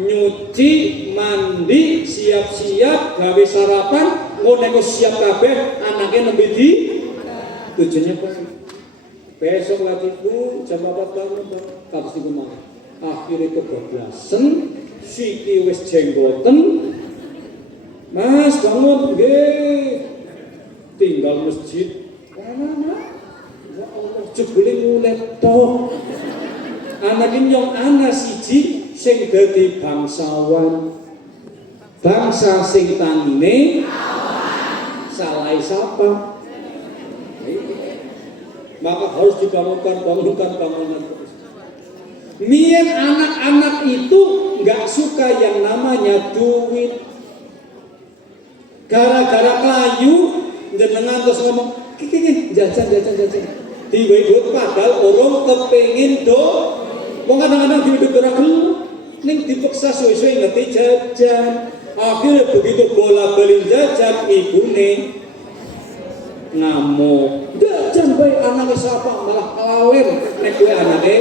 nyuci, mandi, siap-siap, gawe sarapan, ngono siap kabeh, anaknya nembe di tujuannya apa? Besok lagi bu, jam 4 bangun, harus dikumang. Akhirnya kebablasan, siki wis jenggoten. Mas bangun, nggih. Tinggal masjid. Mana? Ya Allah, jebule mulai tok. Anak nyong anak siji sing dadi bangsawan. Bangsa sing tanine salah siapa? Maka harus dibangunkan terus. Mien anak-anak itu nggak suka yang namanya duit. Gara-gara kelayu jenengan terus ngomong, kiki jajan. Diwedhut padahal orang kepengin do. Wong kadang-kadang diwedhut ora gelem, ning dipaksa suwe-suwe ngerti jajan. Akhirnya begitu bola-bali jajan ibune ngamuk. Jajan bae anake sapa malah kelawen nek kowe anake.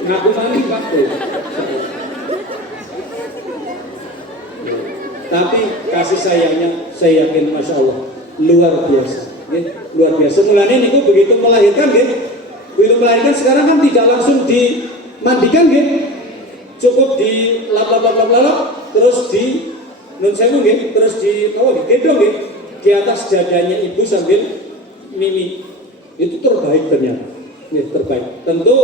Ngaku mani Pak. Tapi kasih sayangnya saya yakin Masya Allah luar biasa, luar biasa. Mulanya niku begitu melahirkan, sekarang kan tidak langsung dimandikan, cukup di lap terus di nunsewu, terus di gendong, di atas dadanya ibu sambil mimi. Itu terbaik ternyata, terbaik. Tentu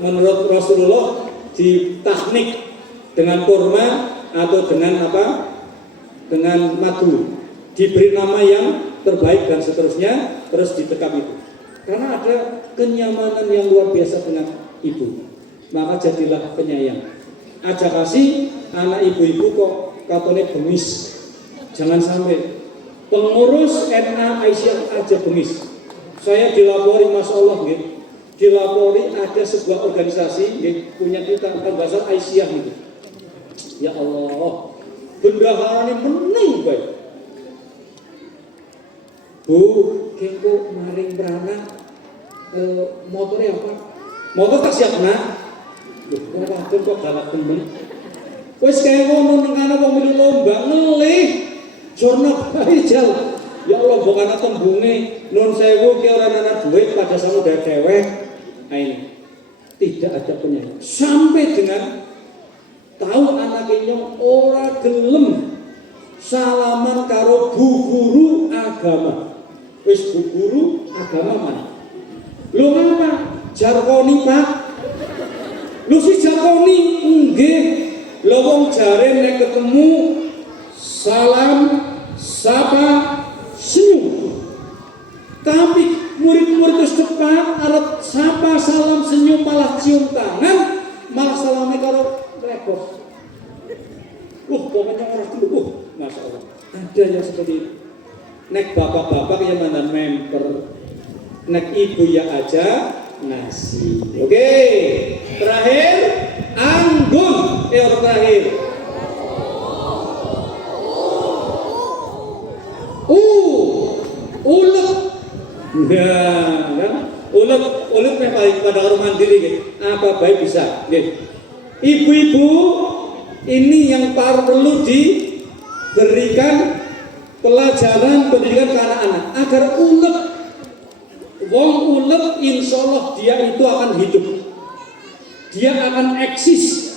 menurut Rasulullah di teknik dengan kurma atau dengan apa? Dengan madu diberi nama yang terbaik dan seterusnya, terus ditekap itu karena ada kenyamanan yang luar biasa dengan ibu. Maka jadilah penyayang, aja kasih anak ibu-ibu kok katone bengis. Jangan sampai pengurus NA Aisyah aja bengis. Saya dilapori, Masya Allah, gitu. Dilapori ada sebuah organisasi gitu, punya kita bahasa Aisyah gitu. Ya Allah, bendahara ini mening baik. Bu, kengko maring beranak motornya apa? Motor tak siap nak. Kok galak temen. Wes kaya ngono nang kana wong melu lomba ngelih. Jorna bae jal. Ya Allah bukan tembunge nun sewu ki ora ana duit pada sama udah dewek. Nah ini tidak ada penyanyi. Sampai dengan tahu anaknya nyong ora gelem salaman karo bu guru agama. Wis bu guru agama mana? Lu ngapa? Jarkoni Pak. Lu si Jarkoni nggih. Lho wong jare nek ketemu salam sapa senyum. Tapi murid-murid itu depan arep sapa salam senyum malah cium tangan, malah salame karo rekos. Pokoknya orang dulu, Masya Allah. Ada yang seperti itu. Nek bapak-bapak yang mantan member, nek ibu ya aja nasi. Oke, terakhir anggun. Terakhir. Ulet. Nah, kan? Ulet yang paling pada orang mandiri gitu. Apa baik bisa. Gitu. Ibu-ibu ini yang perlu diberikan pelajaran pendidikan ke anak-anak agar ulet. Wong ulet insya Allah dia itu akan hidup. Dia akan eksis.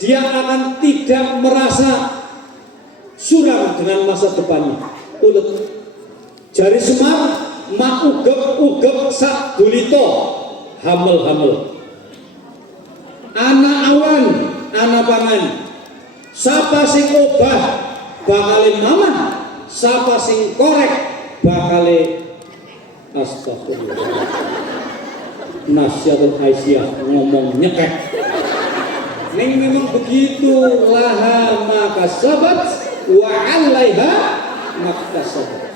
Dia akan tidak merasa suram dengan masa depannya. Ulet. Jari Semar mak ugep sak dulito hamel. Anak awan, anak pangan. Sapa sing obah bakale mamah, sapa sing korek bakale astagfirullah. Nasihatul Aisyah ngomong nyekek. Ning memang begitu, laha makasabat wa 'alaiha maktasabat.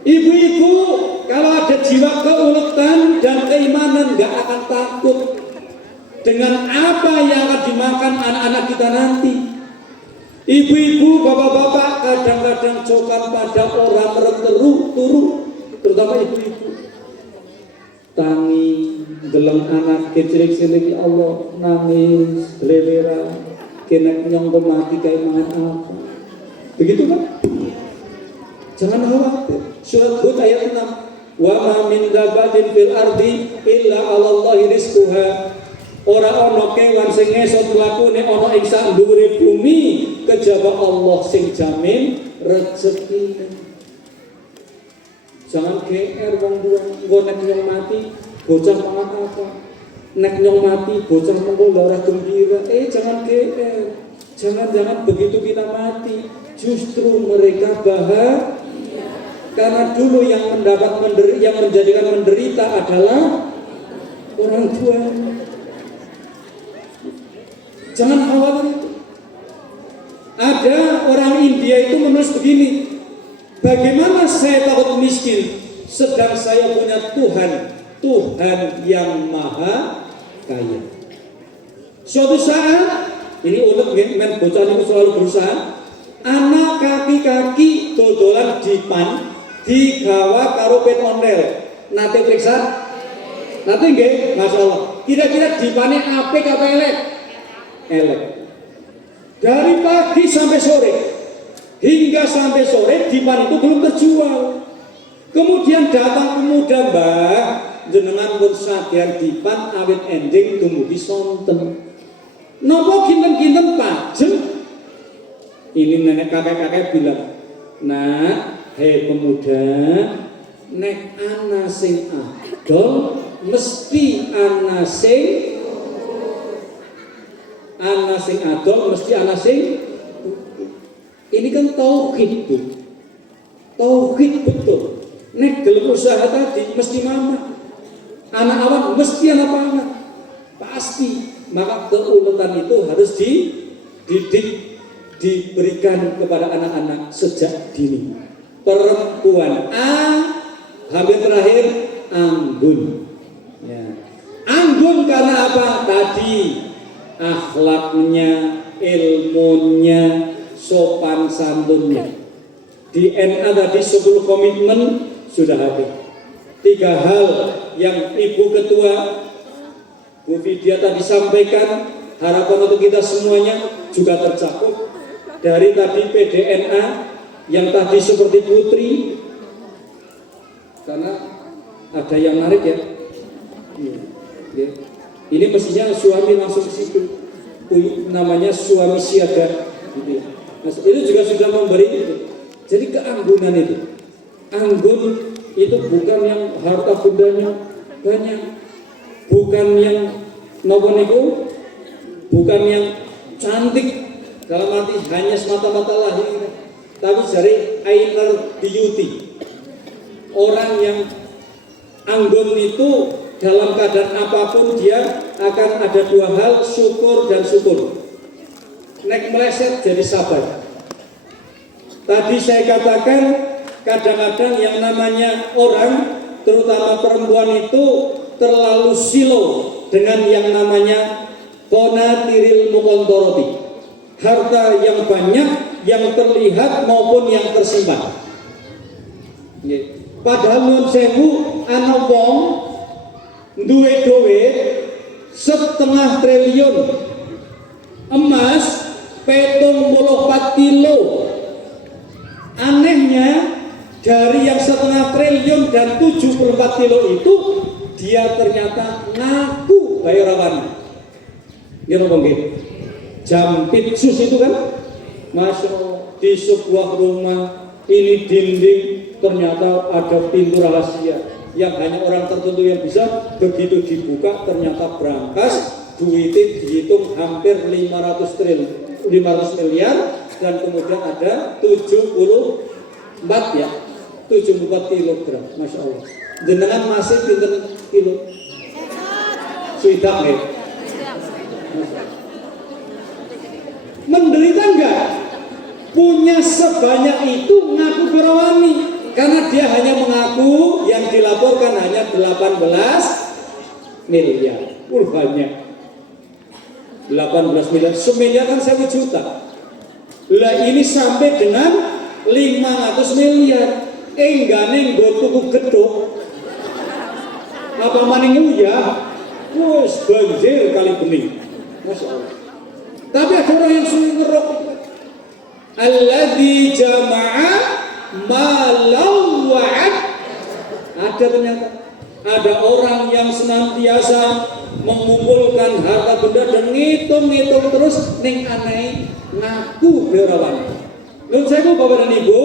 Ibu-ibu kalau ada jiwa keuletan dan keimanan gak akan takut dengan apa yang akan dimakan anak-anak kita nanti. Ibu-ibu, bapak-bapak kadang-kadang cokan pada orang turu, terutama ibu-ibu. Tangi, gelem anak kecil-kecil ya Allah, nangis, lelera, kena nyong mati kayak mangan apa. Begitu kan? Jangan khawatir. Surat Hud ayat 6. Wa ma min dabbatin fil ardi illa 'alallahi rizquha. Ora ana kewan sing ngesot lakune ana ing sak dhuwure bumi kejaba Allah sing jamin rezekine. Jangan GR wong tuwa engko nek nyong mati bocah mangan apa. Nek nyong mati bocah mengko lara gembira. Jangan GR. Jangan begitu kita mati justru mereka bahagia. Karena dulu yang menjadikan menderita adalah orang tua. Jangan khawatir itu. Ada orang India itu menulis begini, bagaimana saya takut miskin sedang saya punya Tuhan yang maha kaya. Suatu saat ini ulet men bocah itu selalu berusaha, anak kaki-kaki dodolan dipan digawa karo pet ondel. Nate periksa? Nate nggih, masalah. Kira-kira dipane apik apa elek? Elek. Dari pagi sampai sore, hingga sampai sore dipan itu belum terjual. Kemudian datang pemuda, Mbak, jenengan pun sadar dipan awit ending dumugi sonten. Napa kinten-kinten pajem? Ini nenek kakek-kakek bilang, nah, hei pemuda, nek ana sing adol mesti ana sing adol mesti ana sing. Ini kan tauhid, Bu. Tauhid betul. Nek gelem usaha tadi mesti mama. Anak awan mesti anak pangan. Pasti. Maka keuletan itu harus dididik. diberikan kepada anak-anak sejak dini. Perempuan hampir terakhir anggun. Ya. Anggun karena apa? Tadi akhlaknya, ilmunya, sopan santunnya. DNA tadi 10 komitmen sudah ada. 3 hal yang Ibu Ketua Bu Vidya tadi sampaikan, harapan untuk kita semuanya juga tercakup dari tadi PDNA yang tadi seperti Putri, karena ada yang narik ya. Ini mestinya suami langsung ke situ, namanya suami siaga. Itu juga sudah memberi itu. Jadi keanggunan itu, anggun itu bukan yang harta bendanya banyak, bukan yang nopo niku, bukan yang cantik dalam arti hanya semata-mata lahir, tapi dari inner beauty. Orang yang anggun itu dalam keadaan apapun dia akan ada 2 hal, syukur dan syukur. Nek meleset jadi sabar. Tadi saya katakan kadang-kadang yang namanya orang, terutama perempuan itu terlalu silo dengan yang namanya konatiril mukontoroti, harta yang banyak yang terlihat maupun yang tersimpan. Padahal nun sewu ana wong duwe duit 1,5 triliun, emas 74 kilo. Anehnya dari yang 1,5 triliun dan 74 kilo itu dia ternyata ngaku bayarawan. Dia ngomong gitu. Jampit sus itu kan, masuk di sebuah rumah, ini dinding ternyata ada pintu rahasia yang hanya orang tertentu yang bisa. Begitu dibuka ternyata brankas, duitnya dihitung hampir 500 miliar, dan kemudian ada 74 ya, 74 kilogram, masya Allah. Jenengan masih pinter kilo? Sudah ya. Menderita enggak? Punya sebanyak itu ngaku berawani, karena dia hanya mengaku yang dilaporkan hanya 18 miliar. Banyak. 18 miliar, semiliar kan 1 juta. Lah ini sampai dengan 500 miliar. Enggane nggo tuku gedhok. Apa maning uyah? Wes banjir kali bening. Masya Allah. Tapi ada orang yang sulit ngerok. Alladzi jama'a malau wa'ad. Ada ternyata. Ada orang yang senantiasa mengumpulkan harta benda dan ngitung-ngitung terus ning aneh ngaku berawan. Nun sewu Bapak dan Ibu,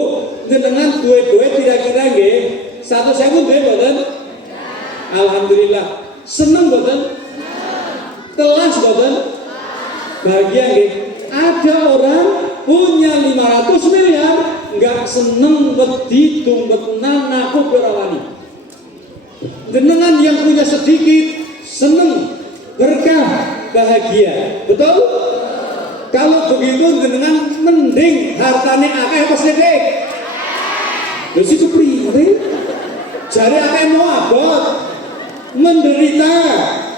jenengan duit-duit kira-kira nggih 1.000 nggih mboten? Alhamdulillah. Seneng mboten? Telas mboten? Bahagia nggih. Ada orang punya 500 miliar enggak seneng wedi dumbekna ngaku berawani. Jenengan yang punya sedikit seneng, berkah, bahagia. Betul? Kalau begitu jenengan mending hartane akeh apa sedhik? Lha situ priwe? Jare akeh mau abot, menderita,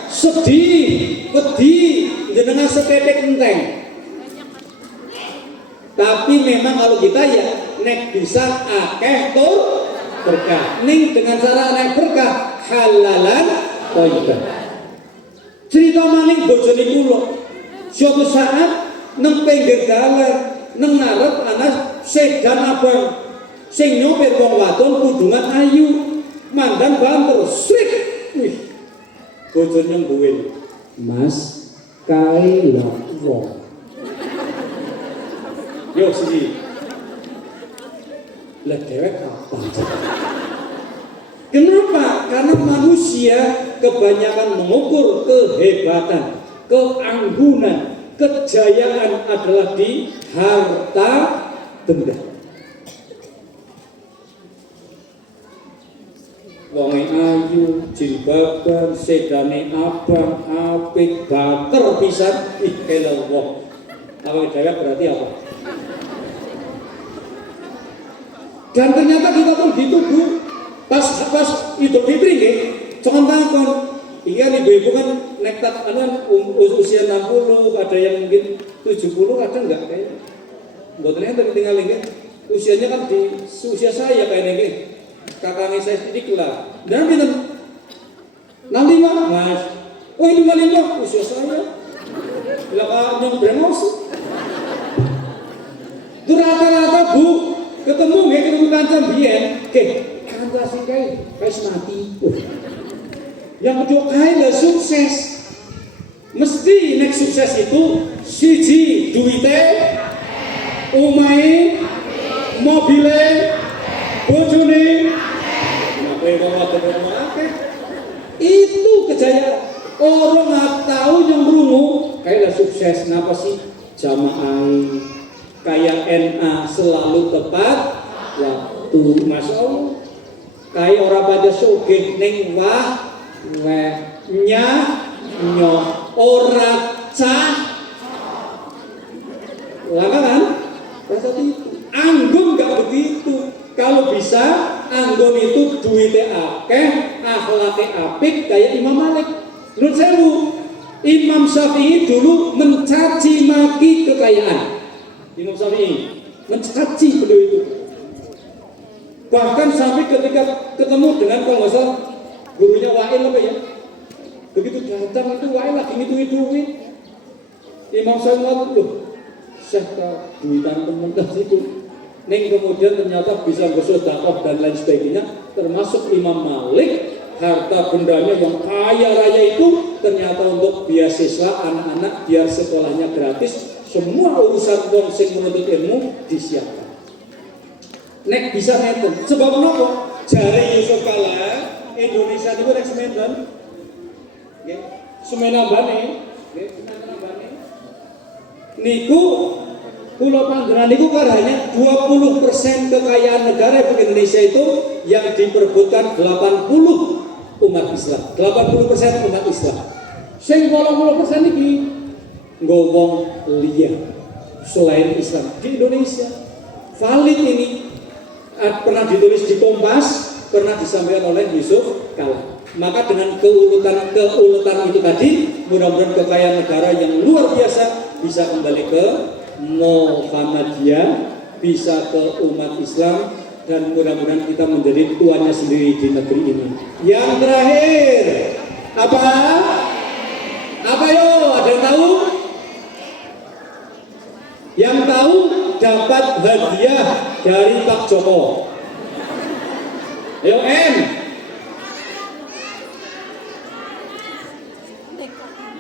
sedih, wedi, jenengan setetek enteng. Tapi memang kalau kita ya nek bisa akeh tur berkah. Ning dengan cara nek berkah halalan thayyiban. Cerita maning bojone kula. Suatu saat nang pinggir dalan, nang ngarep ana sedan abang. Sing nyopir wong wadon kudungan ayu, mandang banter, srik. Wih. Bojone mbuwil. Mas, kae lho wong. Yo siji. Lah dewek apa? Kenapa? Karena manusia kebanyakan mengukur kehebatan, keanggunan, kejayaan adalah di harta benda. Wonge ayu, jilbaban, sedane abang, apik, bater pisan, ih kelewong. Apa dewek berarti apa? Dan ternyata kita pun dituduh pas Idul Fitri nggih, jangan takon. Iya nih ibu kan nektat usia 60, ada yang mungkin 70, ada enggak kayak. Mboten enten tinggal nggih. Usianya kan di usia saya kayak nggih. Kakaknya saya sedikit lah. Dan nanti Mas. Oh itu kali usia saya. Bila nyong bremos. Itu rata-rata Bu ketemu kancam biyen, kanca sing kae mati. Yang kedua kaya sukses. Mesti nek sukses itu siji duite, omahe, mobile, bojone, itu kejayaan. Orang nggak tahu yang berungu kaya sukses. Kenapa sih? Jamaah kayak NA selalu tepat waktu. Masya Allah. Kayak orang pada sugih ning wah nyo ora cah laka kan? Rasa itu anggun nggak begitu. Kalau bisa anggun itu duitnya akeh, akhlaknya apik kayak Imam Malik. Menurut saya Imam Syafi'i dulu mencaci maki kekayaan. Imam Syafi'i mencaci beliau itu. Bahkan sampai ketika ketemu dengan kalau nggak salah gurunya Wa'il apa ya, begitu datang itu Wa'il lagi ngitung duit. Imam Syafi'i loh, syahka duitan temen itu. Neng kemudian ternyata bisa bersedekah dan lain sebagainya, termasuk Imam Malik. Harta bendanya yang kaya raya itu ternyata untuk beasiswa anak-anak biar sekolahnya gratis. Semua urusan wong sing menuntut ilmu disiapkan. Nek bisa nenten. Sebab nopo? Jari Yusuf Kala Indonesia itu nek semenan. Nggih, semenambane, nggih, semenambane. Niku kula panjenengan niku karanya 20% kekayaan negara Republik Indonesia itu yang diperebutkan 80 umat Islam, 80% umat Islam. Sing 80% iki ngomong liya selain Islam di Indonesia. Valid ini pernah ditulis di Kompas, pernah disampaikan oleh Yusuf Kala. Maka dengan keuletan itu tadi, mudah-mudahan kekayaan negara yang luar biasa bisa kembali ke Muhammadiyah, bisa ke umat Islam, dan mudah-mudahan kita menjadi tuannya sendiri di negeri ini. Yang terakhir, apa? Apa yo? Ada yang tahu? Yang tahu dapat hadiah dari Pak Joko. Ayo M.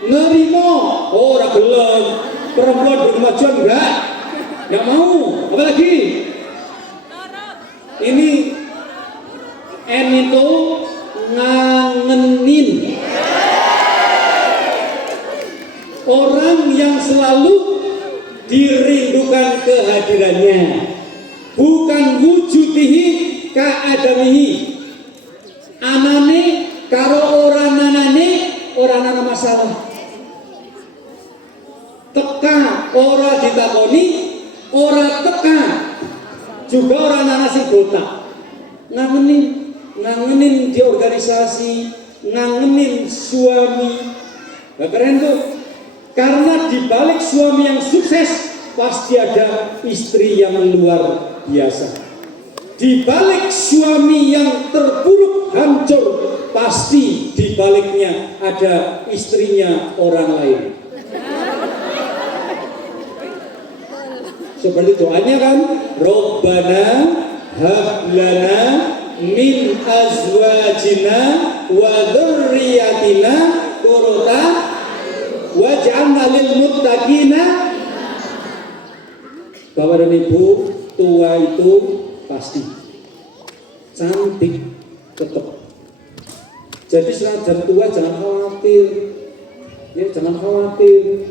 Nerimo, oh gelem. Perempuan berkemajuan enggak mau. Apa lagi? Ini N itu ngangenin. Orang yang selalu dirindukan kehadirannya, bukan wujudihi ka'adamihi. Anane karo orang nanane orang nana masalah. Teka ora ditakoni, ora teka juga orang nana sing botak. Ngangenin di organisasi, ngangenin suami. Nah, keren tuh. Karena di balik suami yang sukses pasti ada istri yang luar biasa. Di balik suami yang terpuruk hancur pasti di baliknya ada istrinya orang lain. Seperti doanya kan, Rabbana hab lana min azwajina wa dzurriyyatina qurrata waj'alna lil muttaqina. Bapak dan Ibu, tua itu pasti cantik tetap. Jadi senajan tua jangan khawatir. Ya, jangan khawatir.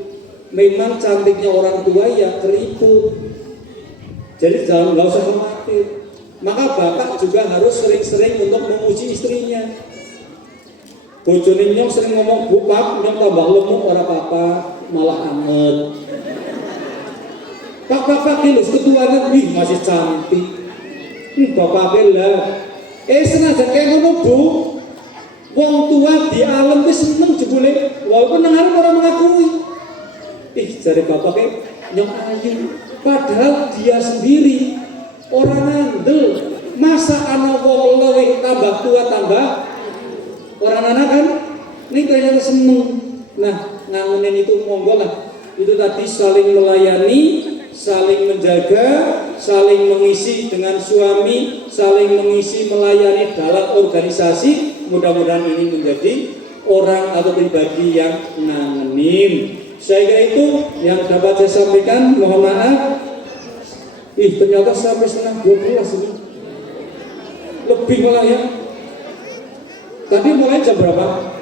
Memang cantiknya orang tua ya keriput. Jadi nggak usah khawatir. Maka bapak juga harus sering-sering untuk memuji istrinya. Bojone nyong sering ngomong bupak, nyong tambah lemuk ora apa-apa, malah anget. Pak kilo ketuaan masih cantik. bapake lah. Senajan kaya ngono Bu, wong tua di alam wis seneng jebule walaupun nang arep ora mengakui. Jare bapake nyong ayu, padahal dia sendiri orang ngandel. Masa ana wong luwih tambah tua tambah orang anak kan? Ini kayaknya seneng. Nah, ngangenin itu monggo lah. Itu tadi saling melayani, saling menjaga, saling mengisi dengan suami, saling mengisi melayani dalam organisasi. Mudah-mudahan ini menjadi orang atau pribadi yang ngangenin. Sehingga itu yang dapat saya sampaikan. Mohon maaf. Ternyata sampai setengah 12 ini. Lebih malah ya. Tadi mulai jam berapa?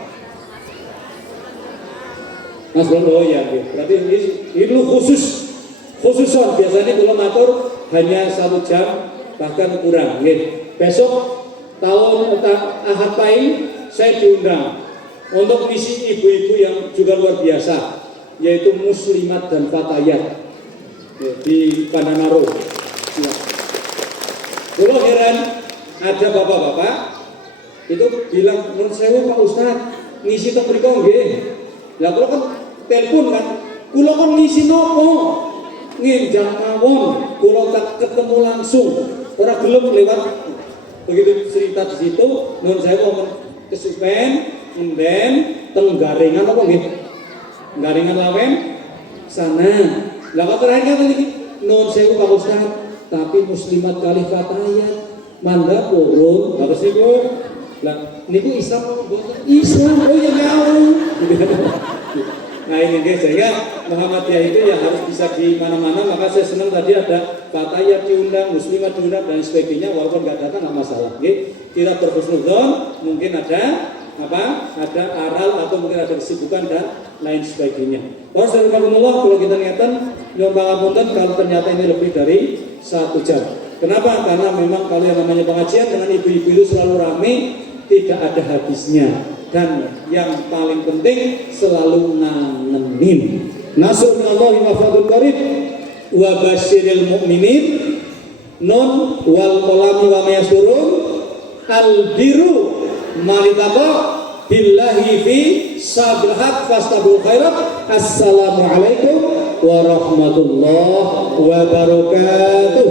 Mas Bro, oh ya, berarti ini khususon. Biasanya kalau ngatur hanya 1 jam bahkan kurang. Besok tahun Ahad Pahing saya diundang untuk misi ibu-ibu yang juga luar biasa, yaitu muslimat dan fatayat di Pananaro. Ya. Kalau heran ada bapak-bapak itu bilang, menurut saya Pak Ustadz ngisi teng mriko nggih. Lah kula kan telepon kan, kula kan ngisi nopo? Nginjang mawon, kula tak ketemu langsung. Ora gelem lewat begitu cerita di situ, menurut saya mau kesupen, ngenden teng Garingan apa nggih? Garingan Lawen sana. Lah kok terakhir kan iki nun sewu Pak Ustadz, tapi muslimat kali fatayat manda purun, harus niku. Lah niku Islam Islam oh ya jauh. Nah ini guys, sehingga Muhammadiyah itu ya harus bisa di mana-mana. Maka saya senang tadi ada fatayat diundang, muslimat diundang dan sebagainya. Walaupun nggak datang nggak masalah. Kita berhusnudzon, mungkin ada ada aral atau mungkin ada kesibukan dan lain sebagainya. Wassalamualaikum kalau kita niatan nyumbang punten kalau ternyata ini lebih dari 1 jam. Kenapa? Karena memang kalau yang namanya pengajian dengan ibu-ibu itu selalu ramai, tidak ada habisnya. Dan yang paling penting selalu ngangenin. Nasrul minallahi wa fadlun qarib wa basyiril mu'minin. Nun wal qalami wa ma yasturun. Al biru malitaqa billahi fi sabil haq fastabul khairat. Assalamualaikum warahmatullahi wabarakatuh.